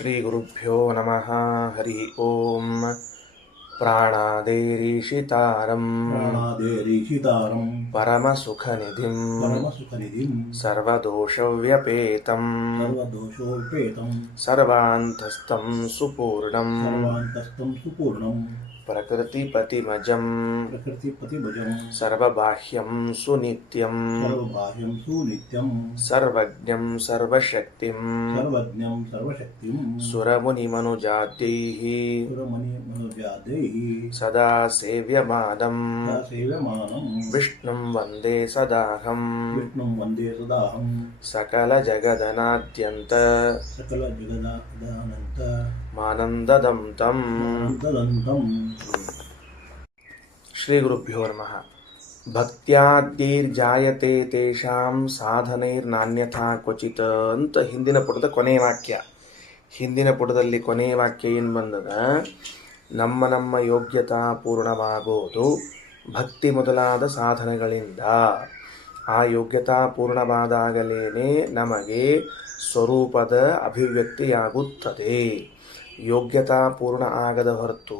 ಶ್ರೀಗುರುಭ್ಯೋ ನಮಃ. ಹರಿ ಓಂ. ಪ್ರಾಣಾದೇರೀಶಿತಾರಂ ಪರಮಸುಖನಿಧಿಂ ಸರ್ವದೋಷವ್ಯಪೇತಂ ಸರ್ವಾಂತಸ್ಥಂ ಸುಪೂರ್ಣಂ ಪ್ರಕೃತಿಪತಿಮಜಂ ಸರ್ವಬಾಹ್ಯಂ ಸುನಿತ್ಯಂ ಸರ್ವಜ್ಞಂ ಸರ್ವಶಕ್ತಿಂ ಸುರಮುನಿಮನುಜಾದ್ಯೈಃ ಸದಾ ಸೇವ್ಯಮಾನಂ ವಿಷ್ಣುಂ ವಂದೇ ಸದಾಹಂ ಸಕಲ ಜಗದನಾದ್ಯಂತ ಮಾನಂದದಂ ತಂ. ಶ್ರೀ ಗುರುಭ್ಯೋ ನಮಃ. ಭಕ್ತ್ಯಾದ್ಯೈರ್ಜಾಯತೆ ತೇಷಾಂ ಸಾಧನೈರ್ನಾನ್ಯಥಾ ಕ್ವಚಿತ್ ಅಂತ ಹಿಂದಿನ ಪುಟದ ಕೊನೆಯ ವಾಕ್ಯ. ಹಿಂದಿನ ಪುಟದಲ್ಲಿ ಕೊನೆಯ ವಾಕ್ಯ ಏನು ಬಂದದ? ನಮ್ಮ ಯೋಗ್ಯತಾ ಪೂರ್ಣವಾಗೋದು ಭಕ್ತಿ ಮೊದಲಾದ ಸಾಧನೆಗಳಿಂದ. ಆ ಯೋಗ್ಯತಾ ಪೂರ್ಣವಾದಾಗಲೇ ನಮಗೆ ಸ್ವರೂಪದ ಅಭಿವ್ಯಕ್ತಿಯಾಗುತ್ತದೆ. ಯೋಗ್ಯತಾ ಪೂರ್ಣ ಆಗದ ಹೊರತು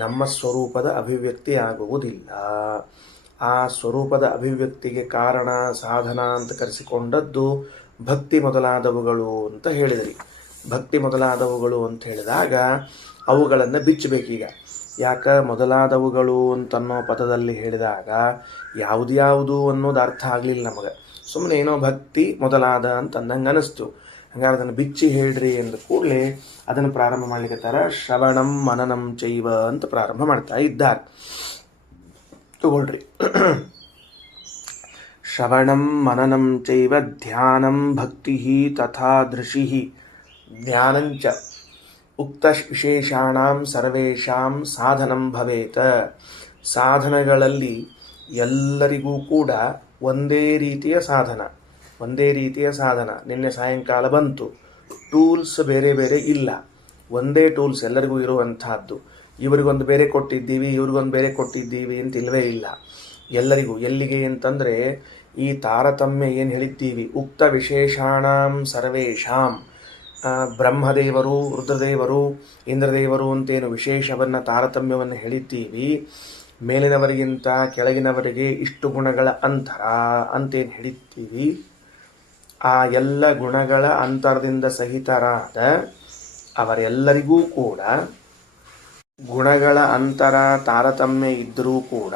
ನಮ್ಮ ಸ್ವರೂಪದ ಅಭಿವ್ಯಕ್ತಿ ಆಗುವುದಿಲ್ಲ. ಆ ಸ್ವರೂಪದ ಅಭಿವ್ಯಕ್ತಿಗೆ ಕಾರಣ ಸಾಧನ ಅಂತ ಕರೆಸಿಕೊಂಡದ್ದು ಭಕ್ತಿ ಮೊದಲಾದವುಗಳು ಅಂತ ಹೇಳಿದ್ರಿ. ಭಕ್ತಿ ಮೊದಲಾದವುಗಳು ಅಂತ ಹೇಳಿದಾಗ ಅವುಗಳನ್ನು ಬಿಚ್ಚಬೇಕೀಗ. ಯಾಕ ಮೊದಲಾದವುಗಳು ಅಂತನ್ನೋ ಪದದಲ್ಲಿ ಹೇಳಿದಾಗ ಯಾವುದು ಅನ್ನೋದು ಅರ್ಥ ಆಗಲಿಲ್ಲ ನಮಗೆ. ಸುಮ್ಮನೆ ಏನೋ ಭಕ್ತಿ ಮೊದಲಾದ ಅಂತ ಅಂದಂಗೆ ಅನಿಸ್ತು. ಹಂಗಾರೆ ಅದನ್ನು ಬಿಚ್ಚಿ ಹೇಳ್ರಿ ಅಂದ ಕೂಡಲೇ ಅದನ್ನು ಪ್ರಾರಂಭ ಮಾಡ್ಲಿಕ್ಕತ್ತಾರ. ಶ್ರವಣಂ ಮನನಂ ಚೈವ ಅಂತ ಪ್ರಾರಂಭ ಮಾಡ್ತಾ ಇದ್ದಾರೆ. ತಗೊಳ್ರಿ. ಶ್ರವಣಂ ಮನನಂ ಚೈವ ಧ್ಯಾನಂ ಭಕ್ತಿ ತಥಾ ದೃಷಿ ಜ್ಞಾನಂಚ ಉಕ್ತ ವಿಶೇಷಾಣಾಂ ಸರ್ವೇಷಾಂ ಸಾಧನಂ ಭವೇತ. ಸಾಧನಗಳಲ್ಲಿ ಎಲ್ಲರಿಗೂ ಕೂಡ ಒಂದೇ ರೀತಿಯ ಸಾಧನ. ನಿನ್ನೆ ಸಾಯಂಕಾಲ ಬಂತು. ಟೂಲ್ಸ್ ಬೇರೆ ಬೇರೆ ಇಲ್ಲ, ಒಂದೇ ಟೂಲ್ಸ್ ಎಲ್ಲರಿಗೂ ಇರುವಂತಹದ್ದು. ಇವರಿಗೊಂದು ಬೇರೆ ಕೊಟ್ಟಿದ್ದೀವಿ, ಇವ್ರಿಗೊಂದು ಬೇರೆ ಕೊಟ್ಟಿದ್ದೀವಿ ಅಂತ ಇಲ್ಲವೇ ಇಲ್ಲ. ಎಲ್ಲರಿಗೂ ಎಲ್ಲಿಗೆ ಅಂತಂದರೆ ಈ ತಾರತಮ್ಯ ಏನು ಹೇಳಿದ್ದೀವಿ, ಉಕ್ತ ವಿಶೇಷಾಣಾಂ ಸರ್ವೇಷಾಂ. ಬ್ರಹ್ಮದೇವರು, ರುದ್ರದೇವರು, ಇಂದ್ರದೇವರು ಅಂತೇನು ವಿಶೇಷವನ್ನು ತಾರತಮ್ಯವನ್ನು ಹೇಳಿದ್ದೀವಿ. ಮೇಲಿನವರಿಗಿಂತ ಕೆಳಗಿನವರಿಗೆ ಇಷ್ಟು ಗುಣಗಳ ಅಂತರ ಅಂತೇನು ಹೇಳಿದ್ದೀವಿ. ಆ ಎಲ್ಲ ಗುಣಗಳ ಅಂತರದಿಂದ ಸಹಿತರಾದ ಅವರೆಲ್ಲರಿಗೂ ಕೂಡ ಗುಣಗಳ ಅಂತರ ತಾರತಮ್ಯ ಇದ್ದರೂ ಕೂಡ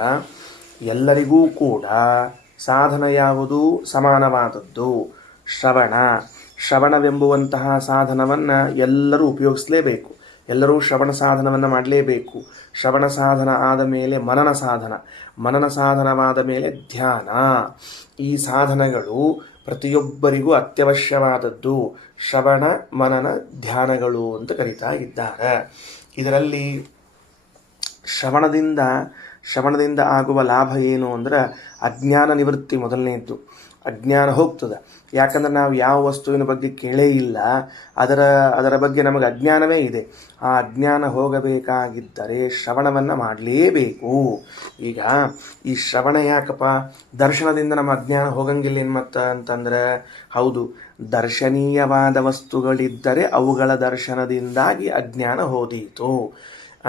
ಎಲ್ಲರಿಗೂ ಕೂಡ ಸಾಧನ ಯಾವುದು? ಸಮಾನವಾದದ್ದು ಶ್ರವಣವೆಂಬುವಂತಹ ಸಾಧನವನ್ನು ಎಲ್ಲರೂ ಉಪಯೋಗಿಸಲೇಬೇಕು. ಎಲ್ಲರೂ ಶ್ರವಣ ಸಾಧನವನ್ನು ಮಾಡಲೇಬೇಕು. ಶ್ರವಣ ಸಾಧನ ಆದ ಮೇಲೆ ಮನನ ಸಾಧನವಾದ ಮೇಲೆ ಧ್ಯಾನ. ಈ ಸಾಧನಗಳು ಪ್ರತಿಯೊಬ್ಬರಿಗೂ ಅತ್ಯವಶ್ಯವಾದದ್ದು. ಶ್ರವಣ ಮನನ ಧ್ಯಾನಗಳು ಅಂತ ಕರೀತಾ ಇದ್ದಾರೆ. ಇದರಲ್ಲಿ ಶ್ರವಣದಿಂದ ಆಗುವ ಲಾಭ ಏನು ಅಂದ್ರೆ ಅಜ್ಞಾನ ನಿವೃತ್ತಿ ಮೊದಲನೇದ್ದು. ಅಜ್ಞಾನ ಹೋಗ್ತದೆ. ಯಾಕಂದ್ರೆ ನಾವು ಯಾವ ವಸ್ತುವಿನ ಬಗ್ಗೆ ಕೇಳೇ ಇಲ್ಲ, ಅದರ ಬಗ್ಗೆ ನಮಗೆ ಅಜ್ಞಾನವೇ ಇದೆ. ಆ ಅಜ್ಞಾನ ಹೋಗಬೇಕಾಗಿದ್ದರೆ ಶ್ರವಣವನ್ನು ಮಾಡಲೇಬೇಕು. ಈಗ ಈ ಶ್ರವಣ ಯಾಕಪ್ಪ? ದರ್ಶನದಿಂದ ನಮ್ಮ ಅಜ್ಞಾನ ಹೋಗಂಗಿಲ್ಲ ಏನು ಅಂತಂದ್ರೆ, ಹೌದು, ದರ್ಶನೀಯವಾದ ವಸ್ತುಗಳಿದ್ದರೆ ಅವುಗಳ ದರ್ಶನದಿಂದಾಗಿ ಅಜ್ಞಾನ ಹೋದೀತು.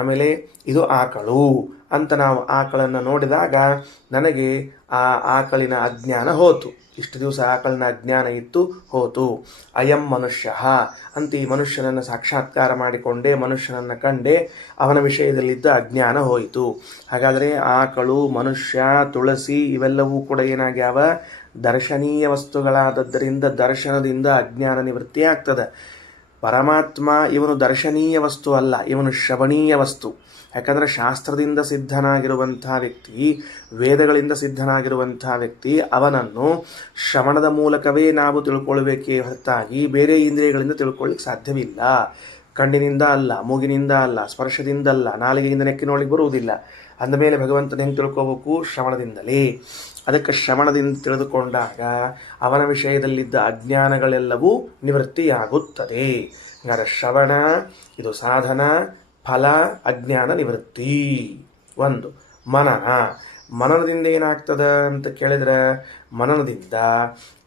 ಆಮೇಲೆ ಇದು ಆಕಳು ಅಂತ ನಾವು ಆಕಳನ್ನು ನೋಡಿದಾಗ ನನಗೆ ಆ ಆಕಳಿನ ಅಜ್ಞಾನ ಹೋತು. ಇಷ್ಟು ದಿವಸ ಆಕಳಿನ ಅಜ್ಞಾನ ಇತ್ತು, ಹೋತು. ಅಯಂ ಮನುಷ್ಯ ಅಂತ ಈ ಮನುಷ್ಯನನ್ನು ಸಾಕ್ಷಾತ್ಕಾರ ಮಾಡಿಕೊಂಡೆ, ಮನುಷ್ಯನನ್ನು ಕಂಡೆ, ಅವನ ವಿಷಯದಲ್ಲಿದ್ದ ಅಜ್ಞಾನ ಹೋಯಿತು. ಹಾಗಾದರೆ ಆಕಳು, ಮನುಷ್ಯ, ತುಳಸಿ ಇವೆಲ್ಲವೂ ಕೂಡ ಏನಾಗ್ಯಾವ? ದರ್ಶನೀಯ ವಸ್ತುಗಳಾದದ್ದರಿಂದ ದರ್ಶನದಿಂದ ಅಜ್ಞಾನ ನಿವೃತ್ತಿ ಆಗ್ತದೆ. ಪರಮಾತ್ಮ ಇವನು ದರ್ಶನೀಯ ವಸ್ತು ಅಲ್ಲ, ಇವನು ಶ್ರವಣೀಯ ವಸ್ತು. ಯಾಕಂದರೆ ಶಾಸ್ತ್ರದಿಂದ ಸಿದ್ಧನಾಗಿರುವಂತಹ ವ್ಯಕ್ತಿ, ವೇದಗಳಿಂದ ಸಿದ್ಧನಾಗಿರುವಂತಹ ವ್ಯಕ್ತಿ, ಅವನನ್ನು ಶ್ರವಣದ ಮೂಲಕವೇ ನಾವು ತಿಳ್ಕೊಳ್ಬೇಕೇ ಹೊರತಾಗಿ ಬೇರೆ ಇಂದ್ರಿಯಗಳಿಂದ ತಿಳ್ಕೊಳ್ಳಿಕ್ಕೆ ಸಾಧ್ಯವಿಲ್ಲ. ಕಣ್ಣಿನಿಂದ ಅಲ್ಲ, ಮೂಗಿನಿಂದ ಅಲ್ಲ, ಸ್ಪರ್ಶದಿಂದ ಅಲ್ಲ, ನಾಲಿಗೆಯಿಂದ ನೆಕ್ಕಿ ನೋಡ್ಲಿಕ್ಕೆ ಬರುವುದಿಲ್ಲ. ಅಂದಮೇಲೆ ಭಗವಂತನ ಹೆಂಗೆ ತಿಳ್ಕೋಬೇಕು? ಶ್ರವಣದಿಂದಲೇ. ಅದಕ್ಕೆ ಶ್ರವಣದಿಂದ ತಿಳಿದುಕೊಂಡಾಗ ಅವನ ವಿಷಯದಲ್ಲಿದ್ದ ಅಜ್ಞಾನಗಳೆಲ್ಲವೂ ನಿವೃತ್ತಿಯಾಗುತ್ತದೆ. ಹಾಗಾದರೆ ಶ್ರವಣ ಇದು ಸಾಧನ, ಫಲ ಅಜ್ಞಾನ ನಿವೃತ್ತಿ. ಒಂದು. ಮನನದಿಂದ ಏನಾಗ್ತದೆ ಅಂತ ಕೇಳಿದ್ರೆ, ಮನನದಿಂದ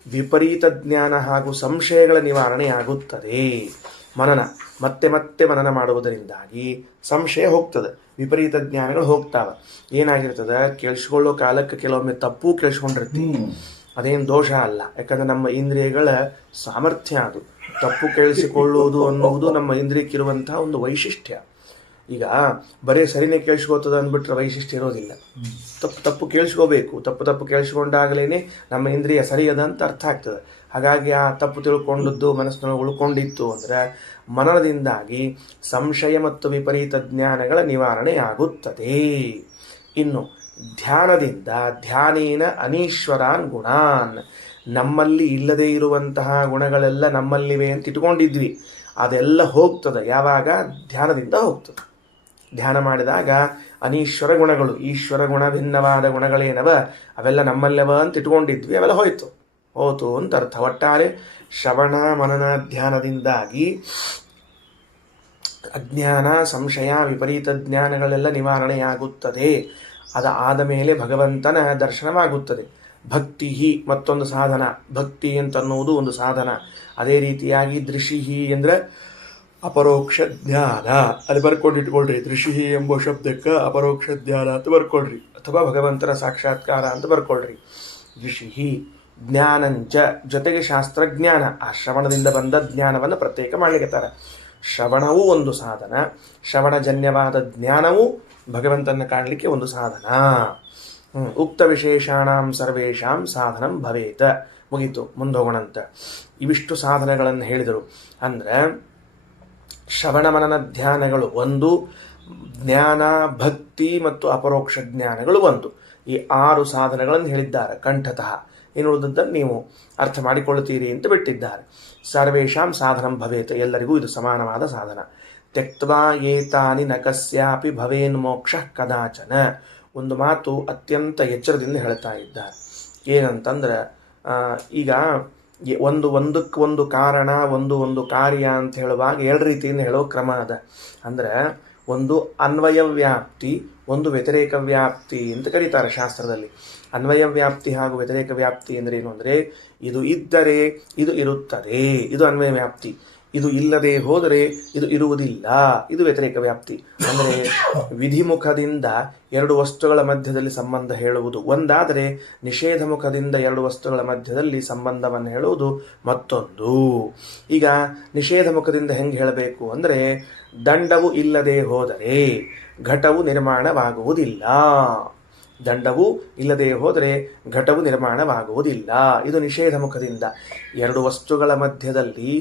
ವಿಪರೀತ ಜ್ಞಾನ ಹಾಗೂ ಸಂಶಯಗಳ ನಿವಾರಣೆ ಆಗುತ್ತದೆ. ಮನನ ಮತ್ತೆ ಮತ್ತೆ ಮನನ ಮಾಡುವುದರಿಂದಾಗಿ ಸಂಶಯ ಹೋಗ್ತದೆ, ವಿಪರೀತ ಜ್ಞಾನಗಳು ಹೋಗ್ತಾವೆ. ಏನಾಗಿರ್ತದೆ, ಕೇಳಿಸ್ಕೊಳ್ಳೋ ಕಾಲಕ್ಕೆ ಕೆಲವೊಮ್ಮೆ ತಪ್ಪು ಕೇಳಿಸ್ಕೊಂಡಿರ್ತೀವಿ, ಅದೇನು ದೋಷ ಅಲ್ಲ. ಯಾಕಂದ್ರೆ ನಮ್ಮ ಇಂದ್ರಿಯಗಳ ಸಾಮರ್ಥ್ಯ ಅದು. ತಪ್ಪು ಕೇಳಿಸಿಕೊಳ್ಳುವುದು ಅನ್ನುವುದು ನಮ್ಮ ಇಂದ್ರಿಯಕ್ಕಿರುವಂತಹ ಒಂದು ವೈಶಿಷ್ಟ್ಯ. ಈಗ ಬರೀ ಸರಿನೇ ಕೇಳಿಸ್ಕೋತದ ಅಂದ್ಬಿಟ್ರೆ ವೈಶಿಷ್ಟ್ಯ ಇರೋದಿಲ್ಲ. ತಪ್ಪು ಕೇಳಿಸ್ಕೋಬೇಕು. ತಪ್ಪು ಕೇಳಿಸ್ಕೊಂಡಾಗಲೇ ನಮ್ಮ ಇಂದ್ರಿಯ ಸರಿಯದ ಅಂತ ಅರ್ಥ ಆಗ್ತದೆ. ಹಾಗಾಗಿ ಆ ತಪ್ಪು ತಿಳ್ಕೊಂಡದ್ದು ಮನಸ್ಸಿನೊಳಗೆ ಉಳ್ಕೊಂಡಿತ್ತು ಅಂದರೆ ಮನನದಿಂದಾಗಿ ಸಂಶಯ ಮತ್ತು ವಿಪರೀತ ಜ್ಞಾನಗಳ ನಿವಾರಣೆ ಆಗುತ್ತದೆ. ಇನ್ನು ಧ್ಯಾನದಿಂದ ಧ್ಯಾನೇನ ಅನೀಶ್ವರಾನ್ ಗುಣಾನ್, ನಮ್ಮಲ್ಲಿ ಇಲ್ಲದೇ ಇರುವಂತಹ ಗುಣಗಳೆಲ್ಲ ನಮ್ಮಲ್ಲಿವೆ ಅಂತ ಇಟ್ಕೊಂಡಿದ್ವಿ, ಅದೆಲ್ಲ ಹೋಗ್ತದೆ. ಯಾವಾಗ? ಧ್ಯಾನದಿಂದ ಹೋಗ್ತದೆ. ಧ್ಯಾನ ಮಾಡಿದಾಗ ಅನೀಶ್ವರ ಗುಣಗಳು, ಈಶ್ವರ ಗುಣ ಭಿನ್ನವಾದ ಗುಣಗಳೇನವ ಅವೆಲ್ಲ ನಮ್ಮಲ್ಲವ ಅಂತ ಇಟ್ಕೊಂಡಿದ್ವಿ, ಅವೆಲ್ಲ ಹೋಯ್ತು ಅಂತ ಅರ್ಥ. ಒಟ್ಟಾರೆ ಶ್ರವಣ ಮನನ ಧ್ಯಾನದಿಂದಾಗಿ ಅಜ್ಞಾನ ಸಂಶಯ ವಿಪರೀತ ಜ್ಞಾನಗಳೆಲ್ಲ ನಿವಾರಣೆಯಾಗುತ್ತದೆ. ಆದ ಮೇಲೆ ಭಗವಂತನ ದರ್ಶನವಾಗುತ್ತದೆ. ಭಕ್ತಿ ಮತ್ತೊಂದು ಸಾಧನ. ಭಕ್ತಿ ಅಂತನ್ನುವುದು ಒಂದು ಸಾಧನ. ಅದೇ ರೀತಿಯಾಗಿ ದೃಷಿಹಿ ಅಂದರೆ ಅಪರೋಕ್ಷ ಜ್ಞಾನ. ಅಲ್ಲಿ ಬರ್ಕೊಂಡಿಟ್ಕೊಳ್ರಿ, ದೃಷಿಹಿ ಎಂಬ ಶಬ್ದಕ್ಕೆ ಅಪರೋಕ್ಷ ಜ್ಞಾನ ಅಂತ ಬರ್ಕೊಳ್ರಿ, ಅಥವಾ ಭಗವಂತನ ಸಾಕ್ಷಾತ್ಕಾರ ಅಂತ ಬರ್ಕೊಳ್ರಿ. ದೃಷಿಹಿ ಜ್ಞಾನಂಚ, ಜೊತೆಗೆ ಶಾಸ್ತ್ರಜ್ಞಾನ. ಆ ಶ್ರವಣದಿಂದ ಬಂದ ಜ್ಞಾನವನ್ನು ಪ್ರತ್ಯೇಕ ಮಾಡಲಿಕ್ಕೆತ್ತಾರೆ. ಶ್ರವಣವೂ ಒಂದು ಸಾಧನ, ಶ್ರವಣಜನ್ಯವಾದ ಜ್ಞಾನವೂ ಭಗವಂತನ ಕಾಣಲಿಕ್ಕೆ ಒಂದು ಸಾಧನ. ಉಕ್ತ ವಿಶೇಷಾಣಂ ಸರ್ವೇಷಾಂ ಸಾಧನಂ ಭವೇತ. ಮುಗೀತು, ಮುಂದೋಗೋಣಂತ. ಇವಿಷ್ಟು ಸಾಧನಗಳನ್ನು ಹೇಳಿದರು. ಅಂದರೆ ಶ್ರವಣ ಮನನ ಧ್ಯಾನಗಳು ಒಂದು, ಜ್ಞಾನ ಭಕ್ತಿ ಮತ್ತು ಅಪರೋಕ್ಷ ಜ್ಞಾನಗಳು ಒಂದು. ಈ 6 ಸಾಧನಗಳನ್ನು ಹೇಳಿದ್ದಾರೆ ಕಂಠತಃ. ಇನ್ನುಳಿದದ್ದನ್ನು ನೀವು ಅರ್ಥ ಮಾಡಿಕೊಳ್ಳುತ್ತೀರಿ ಅಂತ ಬಿಟ್ಟಿದ್ದಾರೆ. ಸರ್ವೇಷಾಂ ಸಾಧನಂ ಭವೇತ, ಎಲ್ಲರಿಗೂ ಇದು ಸಮಾನವಾದ ಸಾಧನ. ತ್ಯಕ್ತ್ವಾ ಏತಾನಿ ನ ಕಸ್ಯಾಪಿ ಭವೇನ್ ಮೋಕ್ಷ ಕದಾಚನ. ಒಂದು ಮಾತು ಅತ್ಯಂತ ಎಚ್ಚರದಿಂದ ಹೇಳ್ತಾ ಇದ್ದಾರೆ. ಏನಂತಂದ್ರೆ ಈಗ ಒಂದಕ್ಕೊಂದು ಕಾರಣ, ಒಂದು ಕಾರ್ಯ ಅಂತ ಹೇಳುವಾಗ 2 ರೀತಿಯಿಂದ ಹೇಳೋ ಕ್ರಮ ಅದ. ಅಂದ್ರೆ ಒಂದು ಅನ್ವಯ ವ್ಯಾಪ್ತಿ, ಒಂದು ವ್ಯತಿರೇಕ ವ್ಯಾಪ್ತಿ ಅಂತ ಕರೀತಾರೆ ಶಾಸ್ತ್ರದಲ್ಲಿ. ಅನ್ವಯ ವ್ಯಾಪ್ತಿ ಹಾಗೂ ವ್ಯತಿರೇಕ ವ್ಯಾಪ್ತಿ ಅಂದ್ರೆ ಏನು ಅಂದರೆ, ಇದು ಇದ್ದರೆ ಇದು ಇರುತ್ತದೆ, ಇದು ಅನ್ವಯ ವ್ಯಾಪ್ತಿ. ಇದು ಇಲ್ಲದೆ ಹೋದರೆ ಇದು ಇರುವುದಿಲ್ಲ, ಇದು ವ್ಯತಿರೇಕ ವ್ಯಾಪ್ತಿ. ಅಂದರೆ ವಿಧಿಮುಖದಿಂದ 2 ವಸ್ತುಗಳ ಮಧ್ಯದಲ್ಲಿ ಸಂಬಂಧ ಹೇಳುವುದು ಒಂದಾದರೆ, ನಿಷೇಧ ಮುಖದಿಂದ 2 ವಸ್ತುಗಳ ಮಧ್ಯದಲ್ಲಿ ಸಂಬಂಧವನ್ನು ಹೇಳುವುದು ಮತ್ತೊಂದು. ಈಗ ನಿಷೇಧ ಮುಖದಿಂದ ಹೆಂಗೆ ಹೇಳಬೇಕು ಅಂದರೆ, ದಂಡವು ಇಲ್ಲದೆ ಹೋದರೆ ಘಟವು ನಿರ್ಮಾಣವಾಗುವುದಿಲ್ಲ. ದಂಡವು ಇಲ್ಲದೆ ಹೋದರೆ ಘಟವು ನಿರ್ಮಾಣವಾಗುವುದಿಲ್ಲ. ಇದು ನಿಷೇಧ ಮುಖದಿಂದ. 2 ವಸ್ತುಗಳ ಮಧ್ಯದಲ್ಲಿ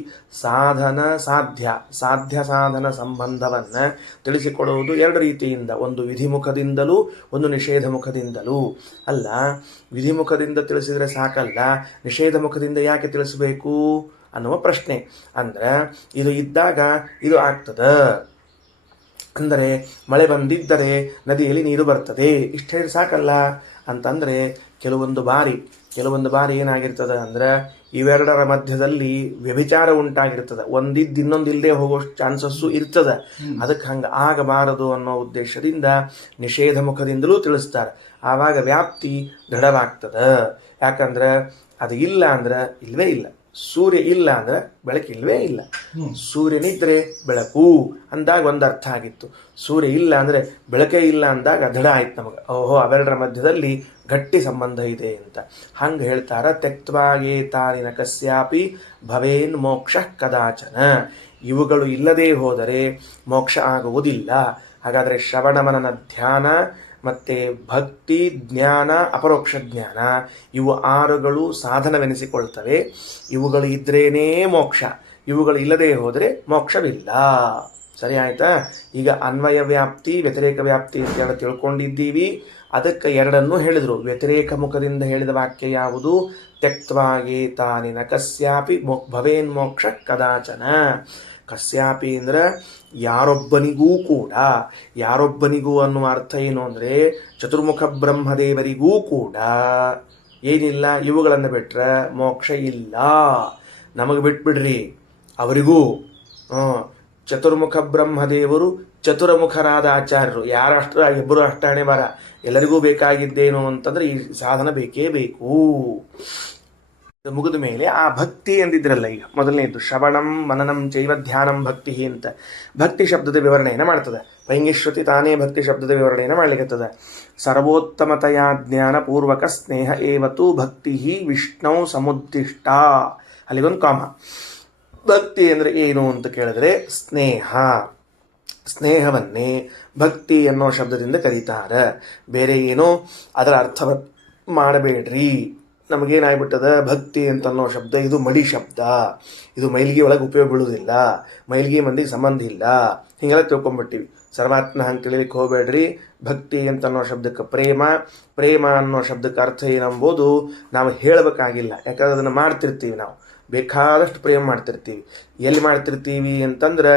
ಸಾಧ್ಯ ಸಾಧನ ಸಂಬಂಧವನ್ನು ತಿಳಿಸಿಕೊಡುವುದು 2 ರೀತಿಯಿಂದ. ಒಂದು ವಿಧಿಮುಖದಿಂದಲೂ, ಒಂದು ನಿಷೇಧ ಮುಖದಿಂದಲೂ. ಅಲ್ಲ, ವಿಧಿಮುಖದಿಂದ ತಿಳಿಸಿದರೆ ಸಾಕಲ್ಲ, ನಿಷೇಧ ಮುಖದಿಂದ ಯಾಕೆ ತಿಳಿಸಬೇಕು ಅನ್ನುವ ಪ್ರಶ್ನೆ. ಅಂದ್ರೆ ಇದು ಇದ್ದಾಗ ಇದು ಆಗ್ತದೆ. ಅಂದರೆ ಮಳೆ ಬಂದಿದ್ದರೆ ನದಿಯಲ್ಲಿ ನೀರು ಬರ್ತದೆ, ಇಷ್ಟು ಹೇಳಿ ಸಾಕಲ್ಲ ಅಂತಂದರೆ, ಕೆಲವೊಂದು ಬಾರಿ ಏನಾಗಿರ್ತದೆ ಅಂದರೆ, ಇವೆರಡರ ಮಧ್ಯದಲ್ಲಿ ವ್ಯಭಿಚಾರ ಉಂಟಾಗಿರ್ತದೆ. ಒಂದಿದ್ದು ಇನ್ನೊಂದಿಲ್ಲದೆ ಹೋಗೋ ಚಾನ್ಸಸ್ಸು ಇರ್ತದೆ. ಅದಕ್ಕೆ ಹಂಗೆ ಆಗಬಾರದು ಅನ್ನೋ ಉದ್ದೇಶದಿಂದ ನಿಷೇಧ ಮುಖದಿಂದಲೂ ತಿಳಿಸ್ತಾರೆ. ಆವಾಗ ವ್ಯಾಪ್ತಿ ದೃಢವಾಗ್ತದೆ. ಯಾಕಂದ್ರೆ ಅದು ಇಲ್ಲ ಅಂದ್ರೆ ಇಲ್ವೇ ಇಲ್ಲ. ಸೂರ್ಯ ಇಲ್ಲ ಅಂದ್ರೆ ಬೆಳಕಿಲ್ವೇ ಇಲ್ಲ. ಸೂರ್ಯನಿದ್ರೆ ಬೆಳಕು ಅಂದಾಗ ಒಂದು ಅರ್ಥ ಆಗಿತ್ತು. ಸೂರ್ಯ ಇಲ್ಲ ಅಂದ್ರೆ ಬೆಳಕೇ ಇಲ್ಲ ಅಂದಾಗ ದೃಢ ಆಯ್ತು ನಮಗೆ. ಓಹೋ, ಅವೆರಡರ ಮಧ್ಯದಲ್ಲಿ ಗಟ್ಟಿ ಸಂಬಂಧ ಇದೆ ಅಂತ. ಹಂಗೆ ಹೇಳ್ತಾರ. ತ್ಯಕ್ತ್ವಾ ಏತಾನಿ ನ ಕಸ್ಯಾಪಿ ಭವೇನ್ ಮೋಕ್ಷ ಕದಾಚನ. ಇವುಗಳು ಇಲ್ಲದೆ ಹೋದರೆ ಮೋಕ್ಷ ಆಗುವುದಿಲ್ಲ. ಹಾಗಾದರೆ ಶ್ರವಣ ಮನನ ಧ್ಯಾನ ಮತ್ತೆ ಭಕ್ತಿ, ಜ್ಞಾನ, ಅಪರೋಕ್ಷ ಜ್ಞಾನ, ಇವು 6ಗಳು ಸಾಧನವೆನಿಸಿಕೊಳ್ತವೆ. ಇವುಗಳು ಇದ್ರೇನೇ ಮೋಕ್ಷ. ಇವುಗಳು ಇಲ್ಲದೆ ಹೋದರೆ ಮೋಕ್ಷವಿಲ್ಲ. ಸರಿ ಆಯ್ತಾ? ಈಗ ಅನ್ವಯ ವ್ಯಾಪ್ತಿ, ವ್ಯತಿರೇಕ ವ್ಯಾಪ್ತಿ ಅಂತ ತಿಳ್ಕೊಂಡಿದ್ದೀವಿ. ಅದಕ್ಕೆ 2 ಹೇಳಿದರು. ವ್ಯತಿರೇಕ ಮುಖದಿಂದ ಹೇಳಿದ ವಾಕ್ಯ ಯಾವುದು? ತ್ಯಕ್ತ್ವಾ ಏತಾನಿ ನ ಕಸ್ಯಾಪಿ ಭವೇನ್ ಮೋಕ್ಷ ಕದಾಚನ. ಕಸ್ಯಾಪಿ ಅಂದ್ರೆ ಯಾರೊಬ್ಬನಿಗೂ ಕೂಡ. ಯಾರೊಬ್ಬನಿಗೂ ಅನ್ನುವ ಅರ್ಥ ಏನು ಅಂದರೆ, ಚತುರ್ಮುಖ ಬ್ರಹ್ಮದೇವರಿಗೂ ಕೂಡ ಏನಿಲ್ಲ, ಇವುಗಳನ್ನು ಬಿಟ್ರೆ ಮೋಕ್ಷ ಇಲ್ಲ. ನಮಗೆ ಬಿಟ್ಬಿಡ್ರಿ, ಅವರಿಗೂ. ಚತುರ್ಮುಖ ಬ್ರಹ್ಮದೇವರು ಚತುರಮುಖರಾದ ಆಚಾರ್ಯರು. ಯಾರಷ್ಟು ಇಬ್ಬರು ಅಷ್ಟಾಣೆ ಬರ, ಎಲ್ಲರಿಗೂ ಬೇಕಾಗಿದ್ದೇನು ಅಂತಂದ್ರೆ ಈ ಸಾಧನ ಬೇಕೇ ಬೇಕು. ಮುಗಿದ ಮೇಲೆ ಆ ಭಕ್ತಿ ಎಂದಿದ್ರಲ್ಲ, ಈಗ ಮೊದಲನೇದು ಶ್ರವಣಂ ಮನನಂ ಚೈವ ಧ್ಯಾನಂ ಭಕ್ತಿ ಅಂತ ಭಕ್ತಿ ಶಬ್ದದ ವಿವರಣೆಯನ್ನು ಮಾಡ್ತದೆ. ಪೈಂಗಿಶ್ರುತಿ ತಾನೇ ಭಕ್ತಿ ಶಬ್ದದ ವಿವರಣೆಯನ್ನು ಮಾಡ್ಲಿಕ್ಕತ್ತದ. ಸರ್ವೋತ್ತಮತೆಯ ಜ್ಞಾನಪೂರ್ವಕ ಸ್ನೇಹ ಏವತು ಭಕ್ತಿ ವಿಷ್ಣು ಸಮುದ್ದಿಷ್ಟ. ಅಲ್ಲಿಗೊಂದು ಕಾಮ. ಭಕ್ತಿ ಅಂದರೆ ಏನು ಅಂತ ಕೇಳಿದ್ರೆ ಸ್ನೇಹ. ಸ್ನೇಹವನ್ನೇ ಭಕ್ತಿ ಅನ್ನೋ ಶಬ್ದದಿಂದ ಕರೀತಾರೆ. ಬೇರೆ ಏನೋ ಅದರ ಅರ್ಥ ಮಾಡಬೇಡ್ರಿ. ನಮಗೇನಾಗ್ಬಿಟ್ಟದ, ಭಕ್ತಿ ಅಂತ ಅನ್ನೋ ಶಬ್ದ ಇದು ಮಡಿ ಶಬ್ದ, ಇದು ಮೈಲಿಗೆ ಒಳಗೆ ಉಪಯೋಗ ಬೀಳುವುದಿಲ್ಲ, ಮೈಲಿಗೆ ಮಂದಿಗೆ ಸಂಬಂಧ ಇಲ್ಲ, ಹಿಂಗೆಲ್ಲ ತಿಳ್ಕೊಂಡ್ಬಿಟ್ಟಿವಿ. ಸರ್ವಾತ್ಮ ಹಂಗೆ ತಿಳಿಲಿಕ್ಕೆ ಹೋಗಬೇಡ್ರಿ. ಭಕ್ತಿ ಅಂತ ಅನ್ನೋ ಶಬ್ದಕ್ಕೆ ಪ್ರೇಮ, ಪ್ರೇಮ ಅನ್ನೋ ಶಬ್ದಕ್ಕೆ ಅರ್ಥ ಏನಂಬೋದು ನಾವು ಹೇಳಬೇಕಾಗಿಲ್ಲ. ಯಾಕಂದ್ರೆ ಅದನ್ನು ಮಾಡ್ತಿರ್ತೀವಿ ನಾವು, ಬೇಕಾದಷ್ಟು ಪ್ರೇಮ ಮಾಡ್ತಿರ್ತೀವಿ. ಎಲ್ಲಿ ಮಾಡ್ತಿರ್ತೀವಿ ಅಂತಂದ್ರೆ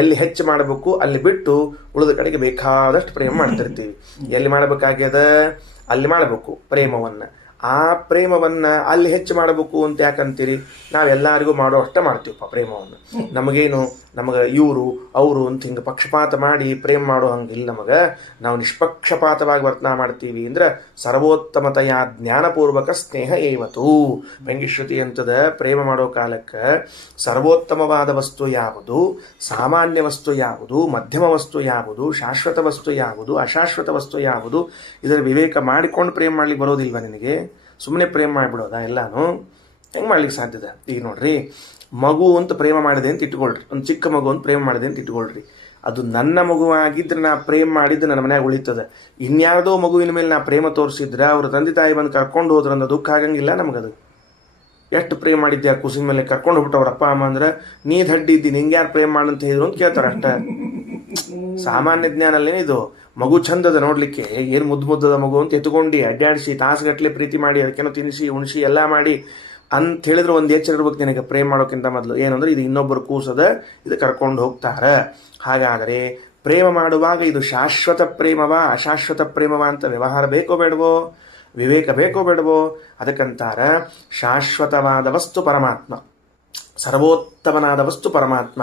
ಎಲ್ಲಿ ಹೆಚ್ಚು ಮಾಡಬೇಕು ಅಲ್ಲಿ ಬಿಟ್ಟು ಉಳಿದ ಕಡೆಗೆ ಬೇಕಾದಷ್ಟು ಪ್ರೇಮ ಮಾಡ್ತಿರ್ತೀವಿ. ಎಲ್ಲಿ ಮಾಡಬೇಕಾಗ್ಯದ ಅಲ್ಲಿ ಮಾಡಬೇಕು ಪ್ರೇಮವನ್ನು. ಆ ಪ್ರೇಮವನ್ನು ಅಲ್ಲಿ ಹೆಚ್ಚು ಮಾಡಬೇಕು ಅಂತ ಯಾಕಂತೀರಿ? ನಾವೆಲ್ಲರಿಗೂ ಮಾಡೋ ಅಷ್ಟೇ ಮಾಡ್ತೀವಪ್ಪ ಪ್ರೇಮವನ್ನು. ನಮಗೇನು, ನಮಗೆ ಇವರು ಅವರು ಅಂತ ಹಿಂಗೆ ಪಕ್ಷಪಾತ ಮಾಡಿ ಪ್ರೇಮ ಮಾಡೋ ಹಂಗಿಲ್ಲ ನಮಗೆ. ನಾವು ನಿಷ್ಪಕ್ಷಪಾತವಾಗಿ ವರ್ತನೆ ಮಾಡ್ತೀವಿ ಅಂದ್ರೆ ಸರ್ವೋತ್ತಮತೆಯ ಜ್ಞಾನಪೂರ್ವಕ ಸ್ನೇಹ ಏವತು. ವ್ಯಂಗ್ಯಶ್ರುತಿ ಅಂತದ ಪ್ರೇಮ ಮಾಡೋ ಕಾಲಕ್ಕೆ ಸರ್ವೋತ್ತಮವಾದ ವಸ್ತು ಯಾವುದು, ಸಾಮಾನ್ಯ ವಸ್ತು ಯಾವುದು, ಮಧ್ಯಮ ವಸ್ತು ಯಾವುದು, ಶಾಶ್ವತ ವಸ್ತು ಯಾವುದು, ಅಶಾಶ್ವತ ವಸ್ತು ಯಾವುದು, ಇದರ ವಿವೇಕ ಮಾಡಿಕೊಂಡು ಪ್ರೇಮ ಮಾಡ್ಲಿಕ್ಕೆ ಬರೋದಿಲ್ವ ನಿನಗೆ? ಸುಮ್ಮನೆ ಪ್ರೇಮ ಮಾಡಿಬಿಡೋದಾ ಎಲ್ಲಾನು? ಹೆಂಗೆ ಮಾಡ್ಲಿಕ್ಕೆ ಸಾಧ್ಯದ? ಈಗ ನೋಡ್ರಿ, ಮಗು ಅಂತ ಪ್ರೇಮ ಮಾಡಿದೆ ಅಂತ ಇಟ್ಕೊಳ್ರಿ, ಒಂದು ಚಿಕ್ಕ ಮಗು ಅಂತ ಪ್ರೇಮ ಮಾಡಿದೆ ಅಂತ ಇಟ್ಕೊಳ್ರಿ. ಅದು ನನ್ನ ಮಗುವಾಗಿದ್ರೆ ನಾ ಪ್ರೇಮ ಮಾಡಿದ್ದು ನನ್ನ ಮನ್ಯಾಗ ಉಳಿತದೆ. ಇನ್ಯಾವುದೋ ಮಗುವಿನ ಮೇಲೆ ನಾ ಪ್ರೇಮ ತೋರಿಸಿದ್ರೆ ಅವ್ರ ತಂದೆ ತಾಯಿ ಬಂದು ಕರ್ಕೊಂಡು ಹೋದ್ರ ಅನ್ನೋ ದುಃಖ ಆಗಂಗಿಲ್ಲ ನಮಗದು. ಎಷ್ಟು ಪ್ರೇಮ ಮಾಡಿದ್ದೆ ಆ ಕುಸಿನ ಮೇಲೆ, ಕರ್ಕೊಂಡು ಹೋಗ್ಬಿಟ್ಟವ್ರ ಅಪ್ಪ ಅಮ್ಮ ಅಂದ್ರೆ ನೀ ದಡ್ಡಿ ಇದ್ದೀನಿ, ಹಿಂಗೆ ಯಾರು ಪ್ರೇಮ ಮಾಡಂತ ಹೇಳಿದ್ರು ಅಂತ ಕೇಳ್ತಾರೆ ಅಷ್ಟ. ಸಾಮಾನ್ಯ ಜ್ಞಾನಲ್ಲೇ ಇದು. ಮಗು ಚಂದದ ನೋಡ್ಲಿಕ್ಕೆ, ಏನು ಮುದ್ದದ ಮಗು ಅಂತ ಎತ್ಕೊಂಡು ಅಡ್ಡಾಡಿಸಿ ತಾಸುಗಟ್ಟಲೆ ಪ್ರೀತಿ ಮಾಡಿ ಅದಕ್ಕೇನೋ ತಿನ್ನಿಸಿ ಉಣಿಸಿ ಎಲ್ಲ ಮಾಡಿ ಅಂತ ಹೇಳಿದ್ರೆ ಒಂದು ಎಚ್ಚರ ಇರ್ಬೇಕು ನಿನಗೆ ಪ್ರೇಮ ಮಾಡೋಕ್ಕಿಂತ ಮೊದಲು. ಏನಂದ್ರೆ ಇದು ಇನ್ನೊಬ್ಬರು ಕೂಸದ, ಇದು ಕರ್ಕೊಂಡು ಹೋಗ್ತಾರೆ. ಹಾಗಾದರೆ ಪ್ರೇಮ ಮಾಡುವಾಗ ಇದು ಶಾಶ್ವತ ಪ್ರೇಮವಾ ಅಶಾಶ್ವತ ಪ್ರೇಮವಾ ಅಂತ ವ್ಯವಹಾರ ಬೇಕೋ ಬೇಡವೋ, ವಿವೇಕ ಬೇಕೋ ಬೇಡವೋ? ಅದಕ್ಕಂತಾರ ಶಾಶ್ವತವಾದ ವಸ್ತು ಪರಮಾತ್ಮ, ಸರ್ವೋತ್ತಮನಾದ ವಸ್ತು ಪರಮಾತ್ಮ.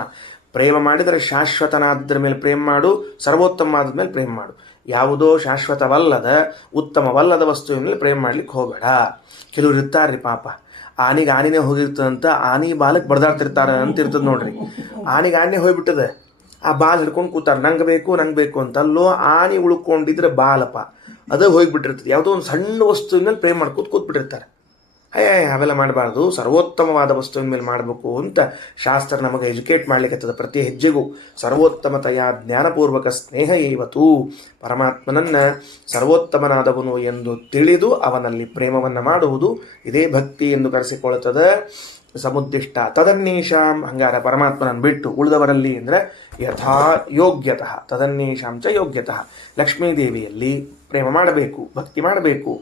ಪ್ರೇಮ ಮಾಡಿದರೆ ಶಾಶ್ವತನಾದ್ರ ಮೇಲೆ ಪ್ರೇಮ ಮಾಡು, ಸರ್ವೋತ್ತಮವಾದ ಮೇಲೆ ಪ್ರೇಮ ಮಾಡು. ಯಾವುದೋ ಶಾಶ್ವತವಲ್ಲದ ಉತ್ತಮವಲ್ಲದ ವಸ್ತುವಿನ ಮೇಲೆ ಪ್ರೇಮ ಮಾಡ್ಲಿಕ್ಕೆ ಹೋಗಬೇಡ. ಕೆಲವ್ರು ಇರ್ತಾರ್ರಿ ಪಾಪ, ಆನಿಗೆ ಆನಿನೇ ಹೋಗಿರ್ತದಂತ ಆನಿ ಬಾಲಕ್ಕೆ ಬಡ್ದಾಡ್ತಿರ್ತಾರೆ ಅಂತ ಇರ್ತದೆ ನೋಡ್ರಿ. ಆನಿಗೆ ಆನೆ ಹೋಗ್ಬಿಟ್ಟದೆ, ಆ ಬಾಲ್ ಹಿಡ್ಕೊಂಡು ಕೂತಾರೆ, ನಂಗೆ ಬೇಕು ಅಂತ. ಅಲ್ಲೋ ಆನಿ ಉಳ್ಕೊಂಡಿದ್ರೆ ಬಾಲಪ್ಪ ಅದು ಹೋಗಿಬಿಟ್ಟಿರ್ತದೆ. ಯಾವುದೋ ಒಂದು ಸಣ್ಣ ವಸ್ತುವಿನ ಮೇಲೆ ಪ್ರೇಮ ಮಾಡ್ಕೋತ ಕೂತ್ಬಿಟ್ಟಿರ್ತಾರೆ. ಅವೆಲ್ಲ ಮಾಡಬಾರ್ದು, ಸರ್ವೋತ್ತಮವಾದ ವಸ್ತುವಿನ ಮೇಲೆ ಮಾಡಬೇಕು ಅಂತ ಶಾಸ್ತ್ರ ನಮಗೆ ಎಜುಕೇಟ್ ಮಾಡ್ಲಿಕ್ಕೆ ಪ್ರತಿ ಹೆಜ್ಜೆಗೂ. ಸರ್ವೋತ್ತಮತೆಯ ಜ್ಞಾನಪೂರ್ವಕ ಸ್ನೇಹ ಇವತ್ತು ಪರಮಾತ್ಮನನ್ನ ಸರ್ವೋತ್ತಮನಾದವನು ಎಂದು ತಿಳಿದು ಅವನಲ್ಲಿ ಪ್ರೇಮವನ್ನು ಮಾಡುವುದು ಇದೇ ಭಕ್ತಿ ಎಂದು ಕರೆಸಿಕೊಳ್ಳುತ್ತದೆ. ಸಮುದ್ದಿಷ್ಟ ತದನ್ನೇಷಾಂ. ಹಂಗಾರ ಪರಮಾತ್ಮನನ್ನು ಬಿಟ್ಟು ಉಳಿದವರಲ್ಲಿ ಅಂದರೆ ಯಥಾ ಯೋಗ್ಯತಃ, ತದನ್ನೇಷಾಂ ಚ ಯೋಗ್ಯತಃ. ಲಕ್ಷ್ಮೀದೇವಿಯಲ್ಲಿ ಪ್ರೇಮ ಮಾಡಬೇಕು, ಭಕ್ತಿ ಮಾಡಬೇಕು,